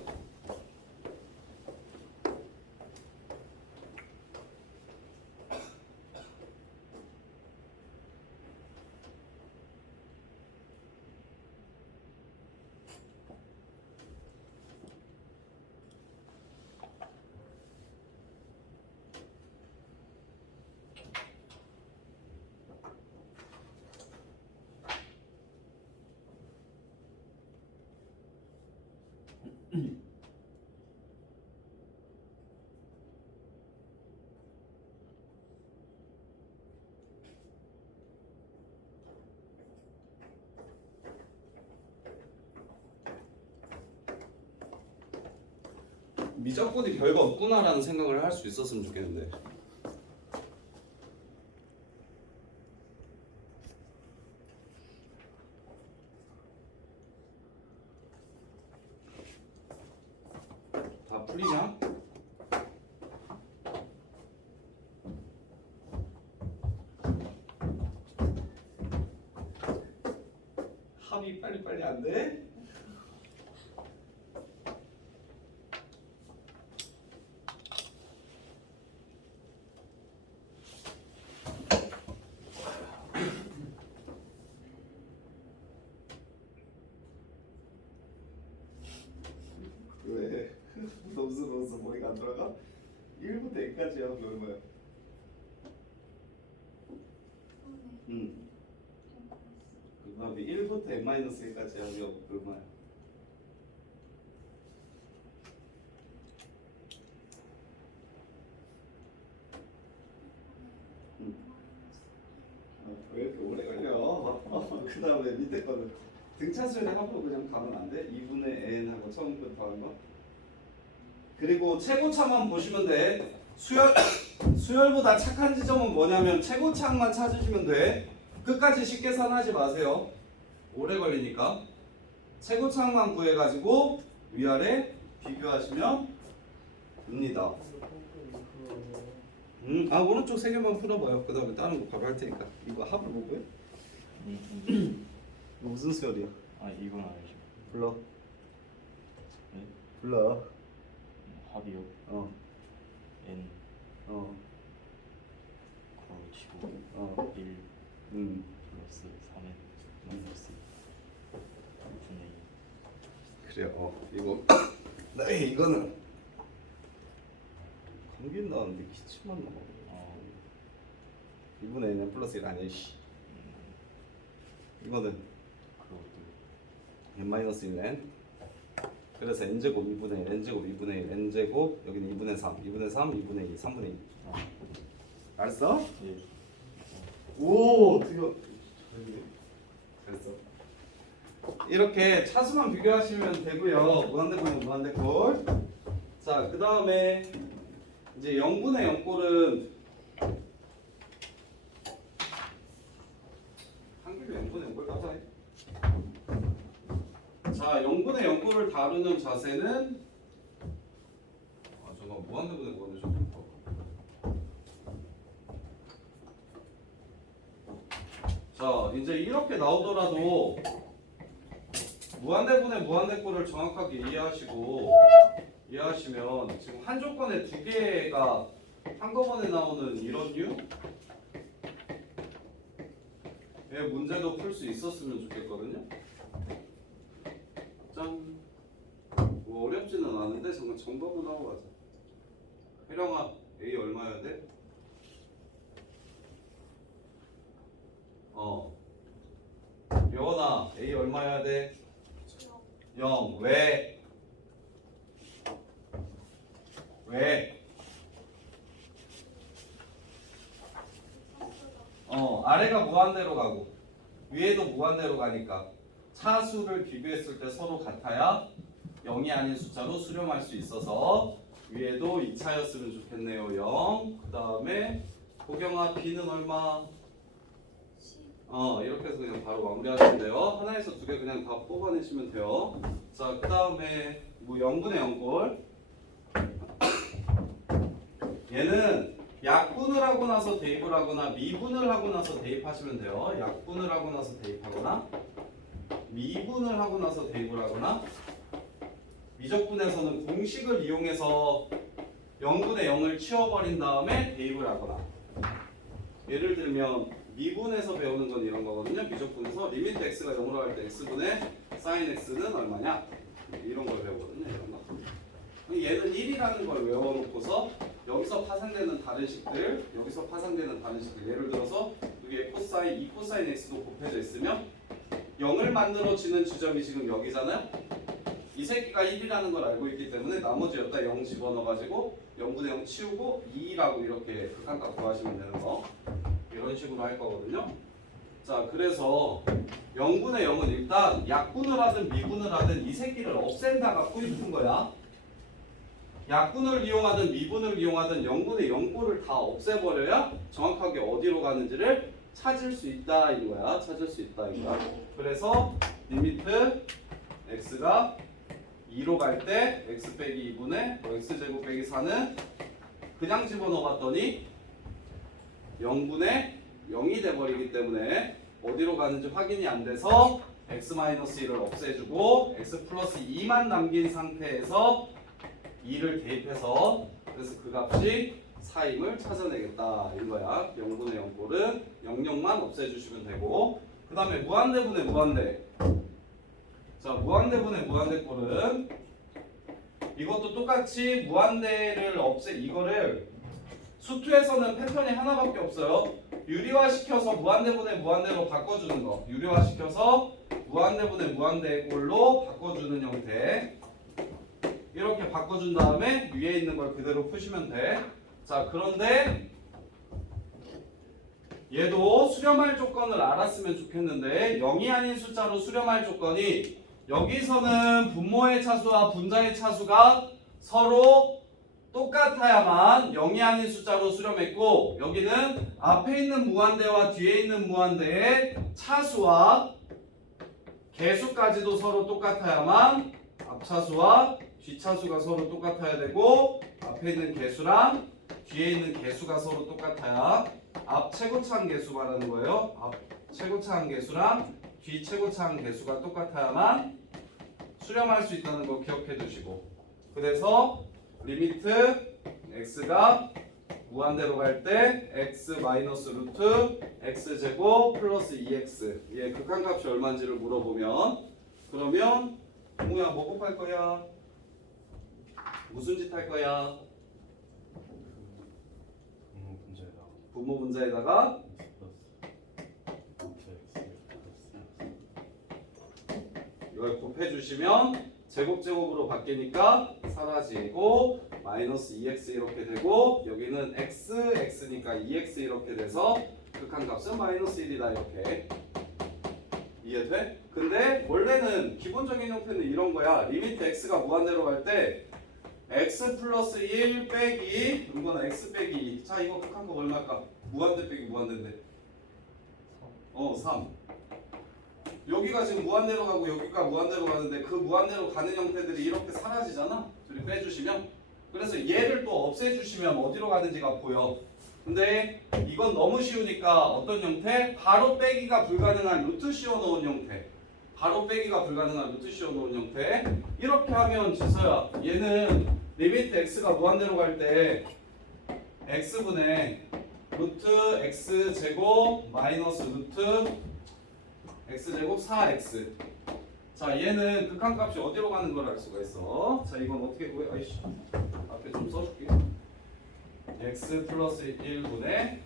미적분이 별거 없구나라는 생각을 할 수 있었으면 좋겠는데. 다 풀리냐? 합이 빨리빨리 안 돼? 답이 얼마야? 그 다음에 1부터 n-1까지 하면 얼마야? 왜 이렇게 오래 걸려? 그 다음에 밑에 거는 등차수열에 하고 그냥 가면 안 돼? 2분의 n하고 처음부터 하는 거? 그리고 최고차만 보시면 돼. 수열보다 착한 지점은 뭐냐면 최고차만 찾으시면 돼. 끝까지 쉽게 산하지 마세요. 오래 걸리니까. 최고차만 구해가지고 위아래 비교하시면 됩니다. 오른쪽 세 개만 풀어봐요. 그 다음에 다른 거 바로 할 테니까. 이거 합을 보고요? 이거 무슨 수열이야? 아 이건 아니죠. 불러. 네? 불러. 합이요. 어. n 어. 걸어치고 1 플러스 3n 마이너스 2분의 2. 그래. 이거. 네, 이거는 감기 나는데 기침만 나. 2분의 n 플러스 1 아니야. 씨. 이거는 그것도 n-1n. 그래서 n제곱 2분의 1, n제곱 2분의 1, n제곱 여기는 2분의 3, 2분의 3, 2분의 2, 3분의 2. 알았어? 예. 오, 드디어 잘했어. 이렇게 차수만 비교하시면 되고요. 무한대꼴은 무한대꼴. 자, 그 다음에 이제 0분의 0꼴은 한길로 0분의 0꼴 가자. 자, 0분의 0꼴을 다루는 자세는 잠깐 무한대분의 무한대 좀 자, 이제 이렇게 나오더라도 무한대분의 무한대꼴을 정확하게 이해하시면 지금 한 조건에 두 개가 한꺼번에 나오는 이런 류의 문제도 풀 수 있었으면 좋겠거든요. 짠. 뭐 어렵지는 않은데 잠깐 정답을 하고 가자. 혜령아, A 얼마여야 돼? 여원아, A 얼마여야 돼? 0. 왜? 왜? 아래가 무한대로 가고 위에도 무한대로 가니까 차수를 비교했을 때 서로 같아야 0이 아닌 숫자로 수렴할 수 있어서 위에도 2차였으면 좋겠네요. 0. 그 다음에 고경아 B는 얼마? 이렇게 해서 그냥 바로 마무리하시면 돼요. 하나에서 두 개 그냥 다 뽑아내시면 돼요. 자, 그 다음에 뭐 0분의 0꼴. 얘는 약분을 하고 나서 대입을 하거나 미분을 하고 나서 대입하시면 돼요. 약분을 하고 나서 대입하거나 미분을 하고 나서 대입을 하거나 미적분에서는 공식을 이용해서 0분의 0을 치워버린 다음에 대입을 하거나 예를 들면 미분에서 배우는 건 이런 거거든요. 미적분에서 리미트 x가 0으로 할 때 x분의 sin x는 얼마냐 이런 걸 배우거든요. 이런 거. 얘는 1이라는 걸 외워놓고서 여기서 파생되는 다른 식들 여기서 파생되는 다른 식들 예를 들어서 여기에 코사인 2 코사인 x도 곱해져 있으면 0을 만들어지는 지점이 지금 여기잖아요. 이 새끼가 1이라는 걸 알고 있기 때문에 나머지 여기다 0 집어넣어가지고 0분의 0 치우고 2라고 이렇게 극한값 구하시면 되는 거 이런 식으로 할 거거든요. 자, 그래서 0분의 0은 일단 약분을 하든 미분을 하든 이 새끼를 없앤다가 포인트인 거야. 약분을 이용하든 미분을 이용하든 0분의 0꼴을 다 없애버려야 정확하게 어디로 가는지를 찾을 수 있다 이거야. 찾을 수 있다 이거야. 그래서 리미트 x가 2로 갈 때 x 빼기 2분의 x제곱 빼기 4는 그냥 집어넣어봤더니 0분의 0이 돼버리기 때문에 어디로 가는지 확인이 안 돼서 x-1을 없애주고 x 플러스 2만 남긴 상태에서 2를 대입해서 그래서 그 값이 4임을 찾아내겠다 이거야. 0분의 0꼴은 00만 없애주시면 되고 그 다음에 무한대분의 무한대. 자, 무한대분의 무한대꼴은 이것도 똑같이 무한대를 이거를 수투에서는 패턴이 하나밖에 없어요. 유리화시켜서 무한대분의 무한대로 바꿔주는 거. 유리화시켜서 무한대분의 무한대의 꼴로 바꿔주는 형태. 이렇게 바꿔준 다음에 위에 있는 걸 그대로 푸시면 돼. 자, 그런데 얘도 수렴할 조건을 알았으면 좋겠는데 0이 아닌 숫자로 수렴할 조건이 여기서는 분모의 차수와 분자의 차수가 서로 똑같아야만 0이 아닌 숫자로 수렴했고, 여기는 앞에 있는 무한대와 뒤에 있는 무한대의 차수와 개수까지도 서로 똑같아야만 앞차수와 뒷차수가 서로 똑같아야 되고, 앞에 있는 개수랑 뒤에 있는 개수가 서로 똑같아야 앞 최고차항 개수 말하는 거예요. 앞 최고차항 개수랑 뒤 최고차항 개수가 똑같아야만 수렴할 수 있다는 거 기억해 두시고, 그래서 리미트 x가 무한대로 갈 때 x 마이너스 루트 x 제곱 플러스 2x 얘 극한값이 얼마인지를 물어보면, 그러면 동우야 뭐 곱할 거야? 무슨 짓 할 거야? 분모 분자에다가 이걸 곱해주시면 제곱으로 바뀌니까 사라지고 마이너스 2x 이렇게 되고, 여기는 x니까 2x 이렇게 돼서 극한값은 마이너스 1이다 이렇게. 이해돼? 근데 원래는 기본적인 형태는 이런 거야. 리미트 x가 무한대로 갈 때 x 플러스 1 빼기 이거는 x 빼기 2. 자, 이거 극한값 얼마일까? 무한대 빼기 무한대인데 3. 여기가 지금 무한대로 가고 여기가 무한대로 가는데 그 무한대로 가는 형태들이 이렇게 사라지잖아. 둘이 빼주시면. 그래서 얘를 또 없애주시면 어디로 가는지가 보여. 근데 이건 너무 쉬우니까 어떤 형태? 바로 빼기가 불가능한 루트 씌워놓은 형태. 바로 빼기가 불가능한 루트 씌워놓은 형태. 이렇게 하면 지서야, 얘는 리미트 x가 무한대로 갈 때 x분의 루트 x 제곱 마이너스 루트 x 제곱 4x. 자, 얘는 극한값이 어디로 가는 걸 알 수가 있어. 자, 이건 어떻게 구해? 아이씨, 앞에 좀 써줄게. x 플러스 1분의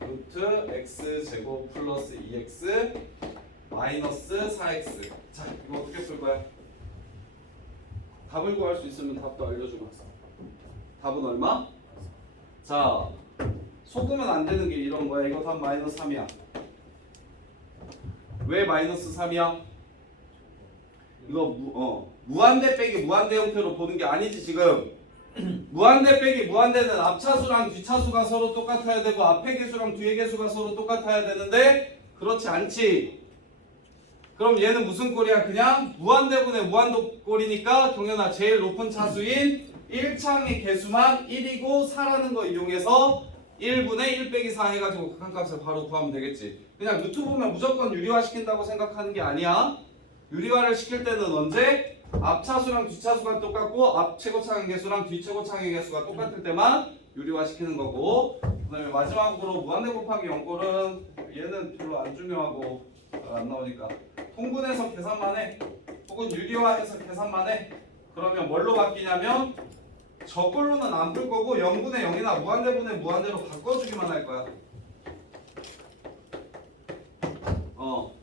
루트 x 제곱 플러스 2x 마이너스 4x. 자, 이거 어떻게 풀 거야? 답을 구할 수 있으면 답도 알려주고 왔어. 답은 얼마? 자, 속으면 안 되는 게 이런 거야. 이거 답 마이너스 3이야. 왜 마이너스 3이야? 이거 무한대 빼기 무한대 형태로 보는 게 아니지 지금. 무한대 빼기 무한대는 앞차수랑 뒤차수가 서로 똑같아야 되고 앞에 개수랑 뒤에 개수가 서로 똑같아야 되는데 그렇지 않지. 그럼 얘는 무슨 꼴이야? 그냥 무한대분의 무한도 꼴이니까 동현아 제일 높은 차수인 1차항의 개수만 1이고 4라는 거 이용해서 1분의 1 빼기 4 해가지고 극한값을 바로 구하면 되겠지. 그냥 루트 보면 무조건 유리화 시킨다고 생각하는 게 아니야. 유리화를 시킬 때는 언제? 앞차수랑 뒤차수가 똑같고 앞 최고차항 개수랑 뒤 최고차항의 개수가 똑같을 때만 유리화 시키는 거고, 그 다음에 마지막으로 무한대 곱하기 0꼴은 얘는 별로 안 중요하고 안 나오니까 통분해서 계산만 해. 혹은 유리화해서 계산만 해. 그러면 뭘로 바뀌냐면 저꼴로는 안 풀 거고 0분의 0이나 무한대분의 무한대로 바꿔주기만 할 거야.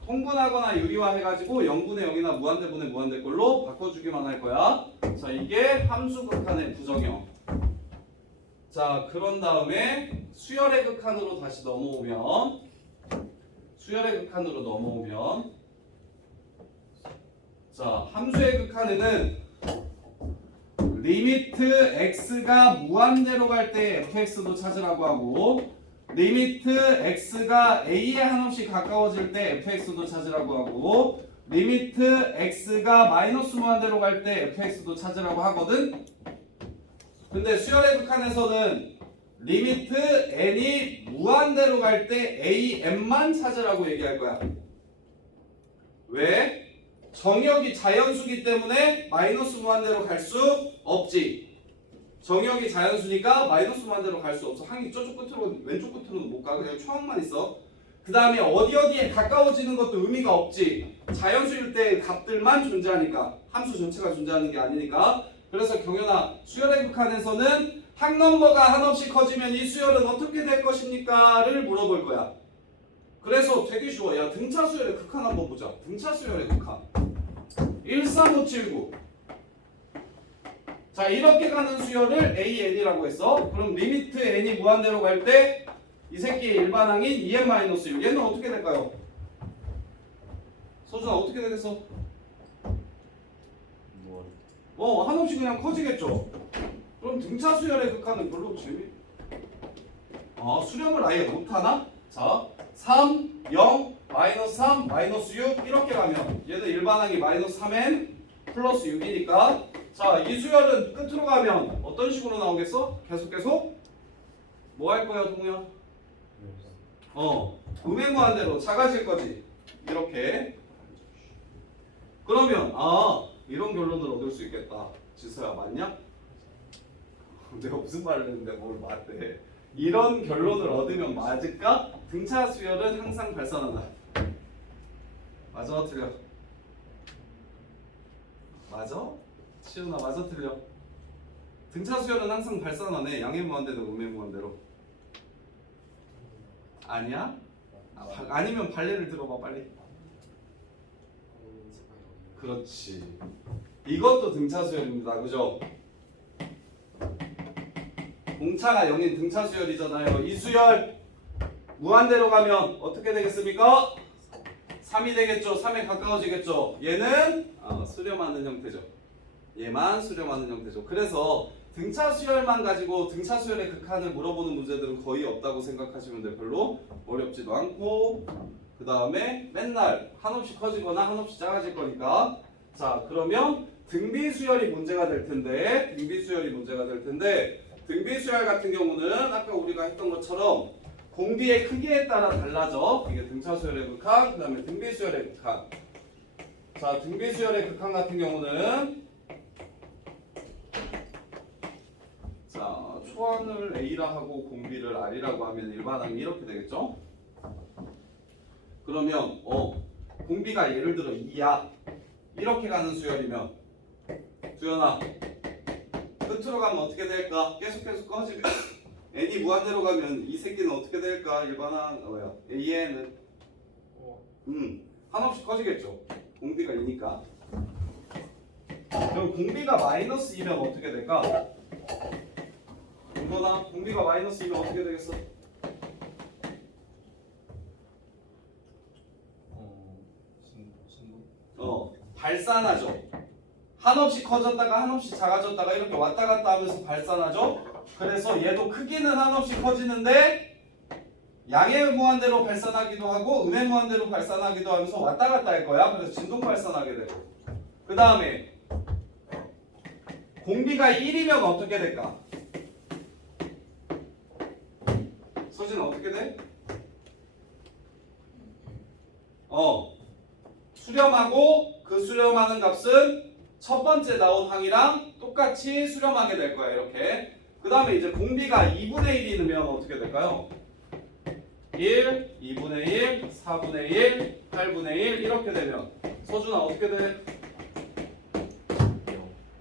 통분하거나 유리화 해가지고 0분의 0이나 무한대분의 무한대 꼴로 바꿔주기만 할 거야. 자, 이게 함수 극한의 부정형. 자, 그런 다음에 수열의 극한으로 다시 넘어오면, 수열의 극한으로 넘어오면, 자, 함수의 극한에는 리미트 x가 무한대로 갈 때 fx도 찾으라고 하고, 리미트 x가 a에 한없이 가까워질 때 fx도 찾으라고 하고, 리미트 x가 마이너스 무한대로 갈 때 fx도 찾으라고 하거든. 근데 수열의 극한에서는 리미트 n이 무한대로 갈 때 am만 찾으라고 얘기할 거야. 왜? 정역이 자연수기 때문에 마이너스 무한대로 갈 수 없지. 정역이 자연수니까 마이너스 무한대로 갈 수 없어. 항이 저쪽 끝으로 왼쪽 끝으로는 못 가. 그냥 초항만 있어. 그 다음에 어디에 가까워지는 것도 의미가 없지. 자연수일 때 값들만 존재하니까, 함수 전체가 존재하는 게 아니니까. 그래서 경연아 수열의 극한에서는 항 넘버가 한없이 커지면 이 수열은 어떻게 될 것입니까?를 물어볼 거야. 그래서 되게 쉬워. 야, 등차 수열의 극한 한번 보자. 등차 수열의 극한. 13579. 자, 이렇게 가는 수열을 AN이라고 했어. 그럼 리미트 n이 무한대로 갈 때 이 새끼의 일반항인 EN-6. 얘는 어떻게 될까요? 서준아, 어떻게 되겠어? 뭐 한없이 그냥 커지겠죠. 그럼 등차 수열의 극한은 별로 수렴을 아예 못하나? 자, 3, 0, 마이너스 3, 마이너스 6 이렇게 가면 얘는 일반항이 마이너스 3n 플러스 6이니까 자, 이 수열은 끝으로 가면 어떤 식으로 나오겠어? 계속 뭐 할 거야, 동우야? 음행무한대로 작아질 거지. 이렇게. 그러면 이런 결론을 얻을 수 있겠다. 지수야, 맞냐? 내가 무슨 말을 했는데 뭘 맞대? 이런 결론을 얻으면 맞을까? 등차 수열은 항상 발산한다. 맞아, 틀려? 맞아? 시훈아, 맞아, 틀려? 등차 수열은 항상 발산하네. 양해무한대로 음해무한대로. 아니야? 아니면 발레를 들어봐 빨리. 그렇지. 이것도 등차 수열입니다. 그죠? 공차가 0인 등차 수열이잖아요. 이 수열 무한대로 가면 어떻게 되겠습니까? 3이 되겠죠. 3에 가까워지겠죠. 얘는 수렴하는 형태죠. 얘만 수렴하는 형태죠. 그래서 등차 수열만 가지고 등차 수열의 극한을 물어보는 문제들은 거의 없다고 생각하시면 돼요. 별로 어렵지도 않고 그 다음에 맨날 한없이 커지거나 한없이 작아질 거니까. 자, 그러면 등비수열이 문제가 될 텐데 등비수열 같은 경우는 아까 우리가 했던 것처럼 공비의 크기에 따라 달라져. 이게 등차 수열의 극한, 그 다음에 등비수열의 극한. 자, 등비수열의 극한 같은 경우는 자, 초안을 A라 하고 공비를 R이라고 하면 일반항이 이렇게 되겠죠? 그러면 공비가 예를 들어 2야. 이렇게 가는 수열이면 수연아, 끝으로 가면 어떻게 될까? 계속 커지면 n이 무한대로 가면 이 새끼는 어떻게 될까? 일반항 AN은 한없이 커지겠죠. 공비가 2니까. 그럼 공비가 마이너스 2면 어떻게 될까? 이거나 공비가 마이너스 2면 어떻게 되겠어? 발산하죠. 한없이 커졌다가 한없이 작아졌다가 이렇게 왔다 갔다 하면서 발산하죠. 그래서 얘도 크기는 한없이 커지는데 양의 무한대로 발산하기도 하고 음의 무한대로 발산하기도 하면서 왔다 갔다 할 거야. 그래서 진동 발산하게 되고. 그 다음에 공비가 1이면 어떻게 될까? 서진 어떻게 돼? 수렴하고 그 수렴하는 값은 첫 번째 나온 항이랑 똑같이 수렴하게 될 거야. 이렇게. 그 다음에 이제 공비가 2분의 1이면 어떻게 될까요? 1, 2분의 1, 4분의 1, 8분의 1 이렇게 되면 서준아 어떻게 돼?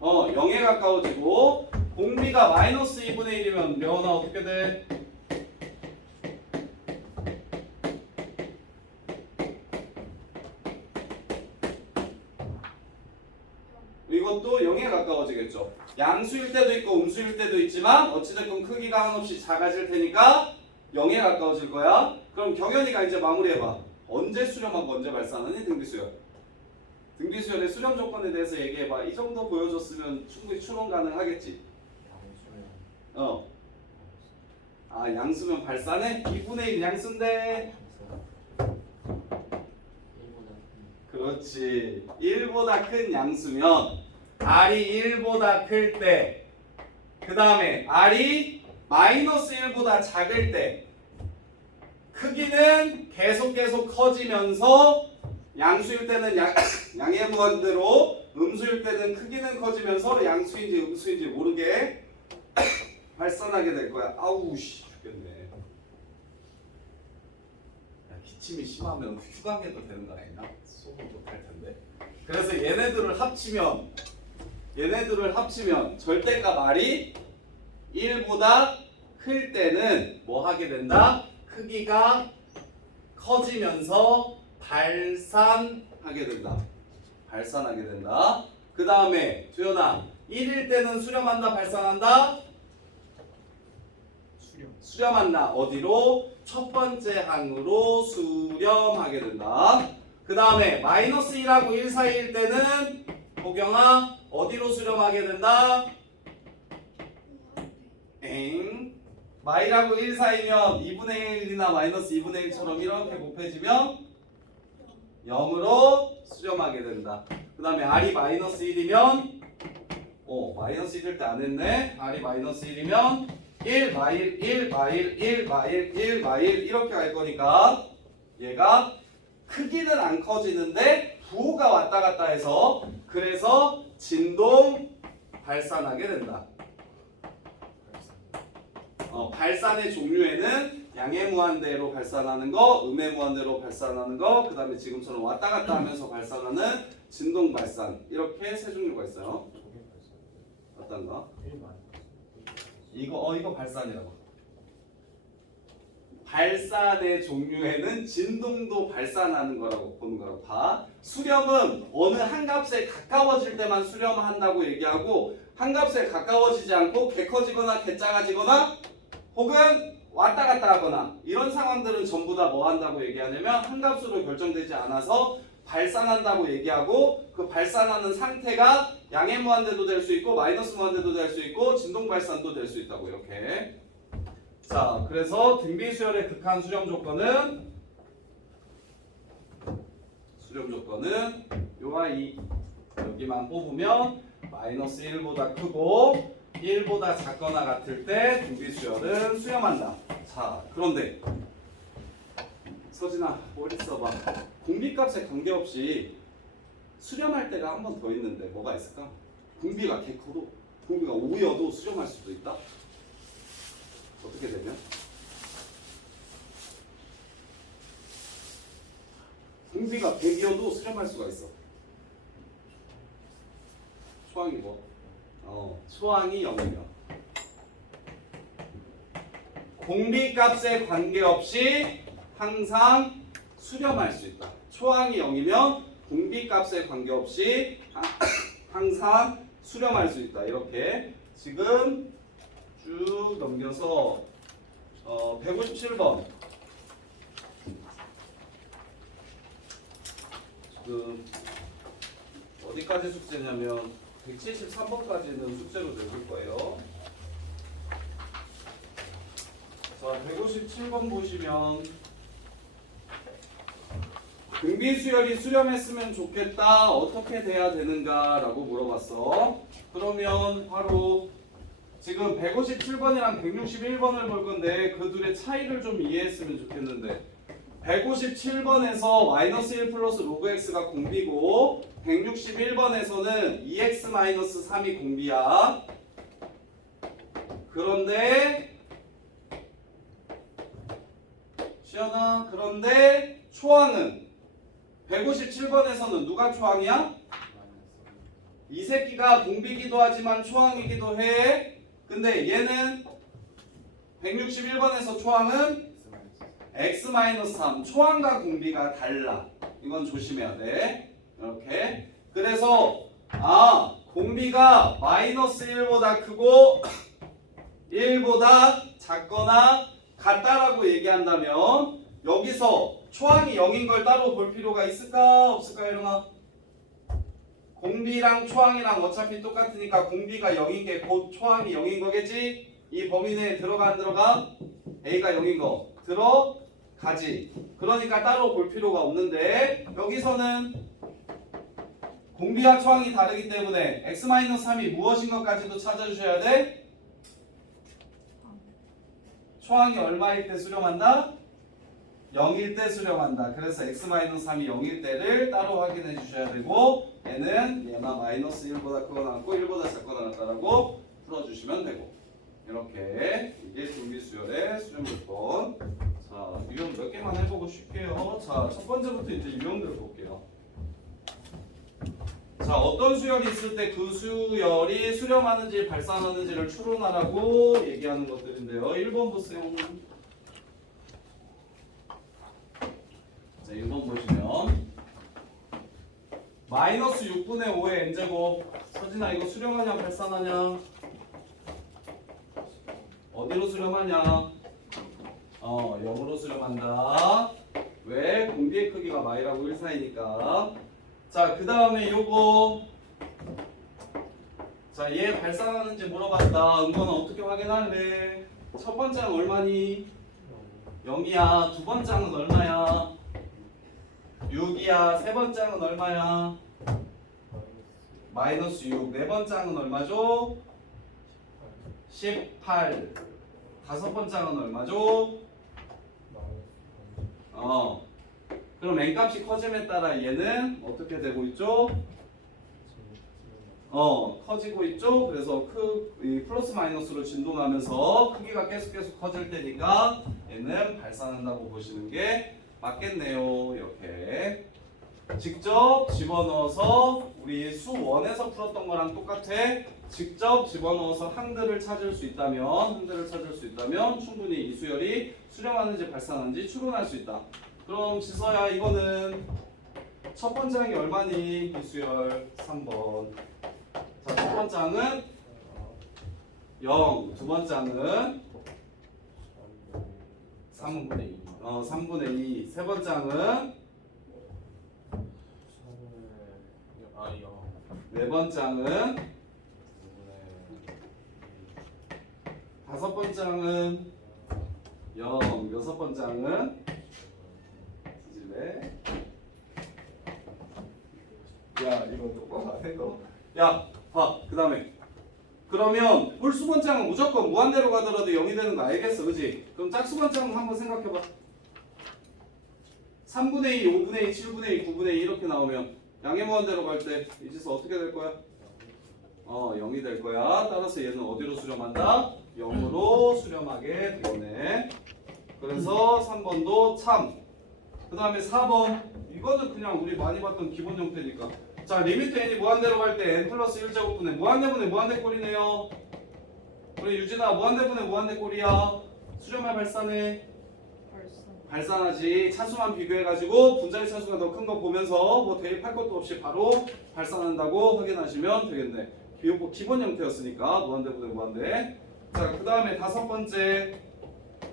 0에 가까워지고 공비가 마이너스 2분의 1이면 려나 어떻게 돼? 이것도 0에 가까워지겠죠. 양수일 때도 있고 음수일 때도 있지만 어찌됐건 크기가 한없이 작아질 테니까 0에 가까워질 거야. 그럼 경현이가 이제 마무리해봐. 언제 수렴하고 언제 발산하니? 등비수열. 등비수열의 수렴 조건에 대해서 얘기해봐. 이 정도 보여줬으면 충분히 추론 가능하겠지. 양수면 발산해? 2분의 1 양수인데. 그렇지. 1보다 큰 양수면 R이 1보다 클 때, 그 다음에 R이 마이너스 1보다 작을 때 크기는 계속 커지면서 양수일 때는 양의 무한대로, 음수일 때는 크기는 커지면서 양수인지 음수인지 모르게 발산하게 될 거야. 아우 씨 죽겠네. 야, 기침이 심하면 휴강해도 되는 거 아니냐? 속은 못할 텐데. 그래서 얘네들을 합치면 절대값 R이 1보다 클 때는 뭐 하게 된다? 크기가 커지면서 발산하게 된다. 발산하게 된다. 그 다음에 두현아 1일 때는 수렴한다 발산한다? 수렴한다. 어디로? 첫 번째 항으로 수렴하게 된다. 그 다음에 마이너스 1하고 1 사이일 때는 보경아 어디로 수렴하게 된다? 마이라고 1 사이면 2분의 1이나 마이너스 2분의 1처럼 이렇게 곱해지면 0으로 수렴하게 된다. 그 다음에 r이 마이너스 1이면 마이너스 1일 때 안 했네. r이 마이너스 1이면 1 마일 1 마일 1 마일 1 마일 이렇게 갈 거니까 얘가 크기는 안 커지는데 부호가 왔다 갔다 해서 그래서 진동 발산하게 된다. 발산의 종류에는 양의 무한대로 발산하는 거, 음의 무한대로 발산하는 거, 그 다음에 지금처럼 왔다 갔다 하면서 발산하는 진동 발산 이렇게 세 종류가 있어요. 어떤 거? 이거 발산이라고. 발산의 종류에는 진동도 발산하는 거라고 보는 거라고 봐. 수렴은 어느 한 값에 가까워질 때만 수렴한다고 얘기하고 한 값에 가까워지지 않고 개 커지거나 개 작아지거나 혹은 왔다 갔다 하거나 이런 상황들은 전부 다 뭐 한다고 얘기하냐면 한 값으로 결정되지 않아서 발산한다고 얘기하고 그 발산하는 상태가 양의 무한대도 될 수 있고 마이너스 무한대도 될 수 있고 진동 발산도 될 수 있다고 이렇게. 자, 그래서 등비수열의 극한 수렴 조건은 요와 이 여기만 뽑으면 마이너스 1보다 크고 1보다 작거나 같을 때 등비수열은 수렴한다. 자, 그런데 서진아 머리 써봐. 공비값에 관계없이 수렴할 때가 한 번 더 있는데 뭐가 있을까? 공비가 개 커도 공비가 5여도 수렴할 수도 있다. 어떻게 되면? 공비가 100이어도 수렴할 수가 있어. 초항이 뭐? 초항이 0이면 공비값에 관계없이 항상 수렴할 수 있다. 초항이 0이면 공비값에 관계없이 항상 수렴할 수 있다. 이렇게 지금 쭉 넘겨서 157번 지금 어디까지 숙제냐면 173번까지는 숙제로 내줄 거예요. 자, 157번 보시면 등비수열이 수렴했으면 좋겠다. 어떻게 돼야 되는가? 라고 물어봤어. 그러면 바로 지금 157번이랑 161번을 볼 건데 그 둘의 차이를 좀 이해했으면 좋겠는데 157번에서 마이너스 1 플러스 로그 x가 공비고 161번에서는 2x 마이너스 3이 공비야. 그런데 시연아 그런데 초항은 157번에서는 누가 초항이야? 이 새끼가 공비기도 하지만 초항이기도 해. 근데 얘는 161번에서 초항은 x-3 초항과 공비가 달라. 이건 조심해야 돼. 이렇게. 그래서 공비가 마이너스 1보다 크고 1보다 작거나 같다라고 얘기한다면 여기서 초항이 0인 걸 따로 볼 필요가 있을까? 없을까? 이러나? 공비랑 초항이랑 어차피 똑같으니까 공비가 0인 게 곧 초항이 0인 거겠지? 이 범위 내에 들어가 안 들어가? A가 0인 거 들어가지. 그러니까 따로 볼 필요가 없는데 여기서는 공비와 초항이 다르기 때문에 x-3이 무엇인 것까지도 찾아주셔야 돼? 초항이 얼마일 때 수렴한다? 0일 때 수렴한다. 그래서 x-3이 0일 때를 따로 확인해 주셔야 되고 얘는 얘가 마이너스 1보다 크거나 같고 1보다 작거나 같다라고 풀어주시면 되고 이렇게 이게 등비수열의 수렴 조건. 자, 유형 몇 개만 해보고 쉽게요. 자, 첫 번째부터 이제 유형들 볼게요. 자, 어떤 수열이 있을 때 그 수열이 수렴하는지 발산하는지를 추론하라고 얘기하는 것들인데요. 1번 보세요. 자, 1번 보시면 마이너스 6분의 5의 n제곱. 서진아, 이거 수렴하냐 발산하냐? 어디로 수렴하냐? 0으로 수렴한다. 왜? 공비의 크기가 마이라고 1 사이니까. 자, 그 다음에 요거. 자, 얘 발산하는지 물어봤다. 은건은 어떻게 확인할래? 첫 번째는 얼마니? 0이야. 두 번째는 얼마야? 6이야. 세 번째는 얼마야? 마이너스 6. 네 번째는 얼마죠? 18. 다섯 번째는 얼마죠? 그럼 n값이 커짐에 따라 얘는 어떻게 되고 있죠? 커지고 있죠. 그래서 이 플러스 마이너스로 진동하면서 크기가 계속 커질 테니까 얘는 발산한다고 보시는 게 맞겠네요. 이렇게 직접 집어넣어서 우리 수 1에서 풀었던 거랑 똑같아. 직접 집어넣어서 항들을 찾을 수 있다면 충분히 이 수열이 수렴하는지 발산하는지 추론할 수 있다. 그럼 지서야, 이거는 첫 번째 항이 얼마니? 이 수열 3번. 자, 첫 번째 항은 0, 두 번째 항은 3분의 2, 세 번째 항은 네 번째 항은 다섯 번째 항은 0, 여섯 번째 항은 쓰질래? 야, 이거 똑바로 안 해, 너? 야, 봐. 그 다음에 그러면 홀수번장은 무조건 무한대로 가더라도 0이 되는 거 알겠어, 그지? 그럼 짝수번장은 한번 생각해봐. 3분의 2, 5분의 2, 7분의 2, 9분의 2 이렇게 나오면 양의 무한대로 갈 때 이 지수 어떻게 될 거야? 0이 될 거야. 따라서 얘는 어디로 수렴한다? 0으로 수렴하게 되겠네. 그래서 3번도 참. 그 다음에 4번. 이거는 그냥 우리 많이 봤던 기본 형태니까. 자, 리미트 n이 무한대로 갈 때 n 플러스 1제곱분의 무한대분의 무한대꼴이네요. 우리 유진아, 무한대분의 무한대꼴이야. 수렴할 발산해. 발산하지. 차수만 비교해가지고 분자의 차수가 더 큰 거 보면서 뭐 대입할 것도 없이 바로 발산한다고 확인하시면 되겠네. 비교법 기본 형태였으니까 무한대분의 무한대. 자, 그 다음에 다섯 번째.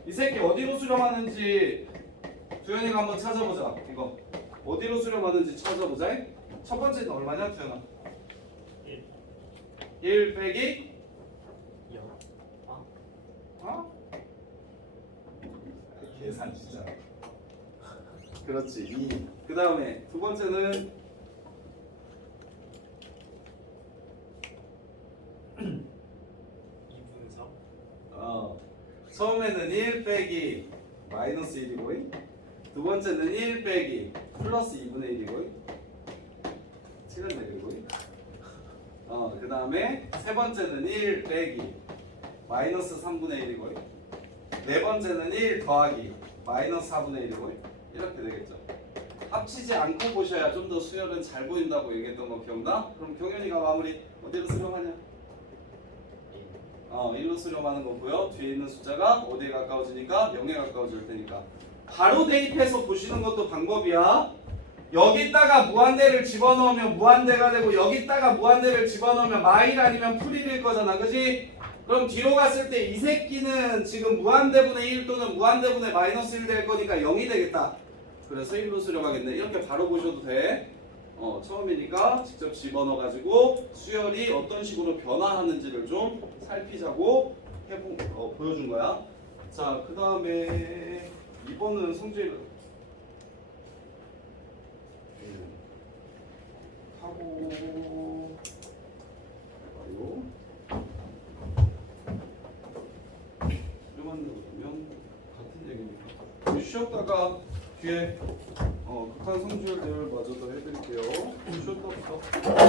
이 새끼 어디로 수렴하는지 두현이가 한번 찾아보자. 이거 어디로 수렴하는지 찾아보자. 첫 번째는 얼마냐, 두현아? 1 빼기 0. 계산 진짜. 그렇지. 2. 그 다음에 두 번째는 2분의 3. 처음에는 1 빼기 마이너스 1이고, 두 번째는 1 빼기 플러스 2분의 1이고, 7은 되고, 그 다음에 세 번째는 1 빼기 마이너스 3분의 1이고, 네 번째는 1 더하기 마이너스 4분의 1이고, 이렇게 되겠죠. 합치지 않고 보셔야 좀 더 수열은 잘 보인다고 얘기했던 거 기억나? 그럼 경현이가 마무리 어디로 수렴하냐? 1로 수렴하는 거고요. 뒤에 있는 숫자가 어디에 가까워지니까 0에 가까워질 테니까 바로 대입해서 보시는 것도 방법이야. 여기다가 무한대를 집어넣으면 무한대가 되고, 여기다가 무한대를 집어넣으면 마일 아니면 풀일일 거잖아, 그지? 그럼 뒤로 갔을 때 이 새끼는 지금 무한대분의 1 또는 무한대분의 마이너스 1 될 거니까 0이 되겠다. 그래서 1로 수렴하겠네. 이렇게 바로 보셔도 돼. 처음이니까 직접 집어넣어가지고 수열이 어떤 식으로 변화하는지를 좀 살피자고 보여준 거야. 자, 그 다음에 2번은 성질 하고 해봐요. 수렴하는 거 보면 같은 얘기니까 쉬었다가 뒤에 극한 성질들 마저도 해드릴게요. 쉬었다 없어.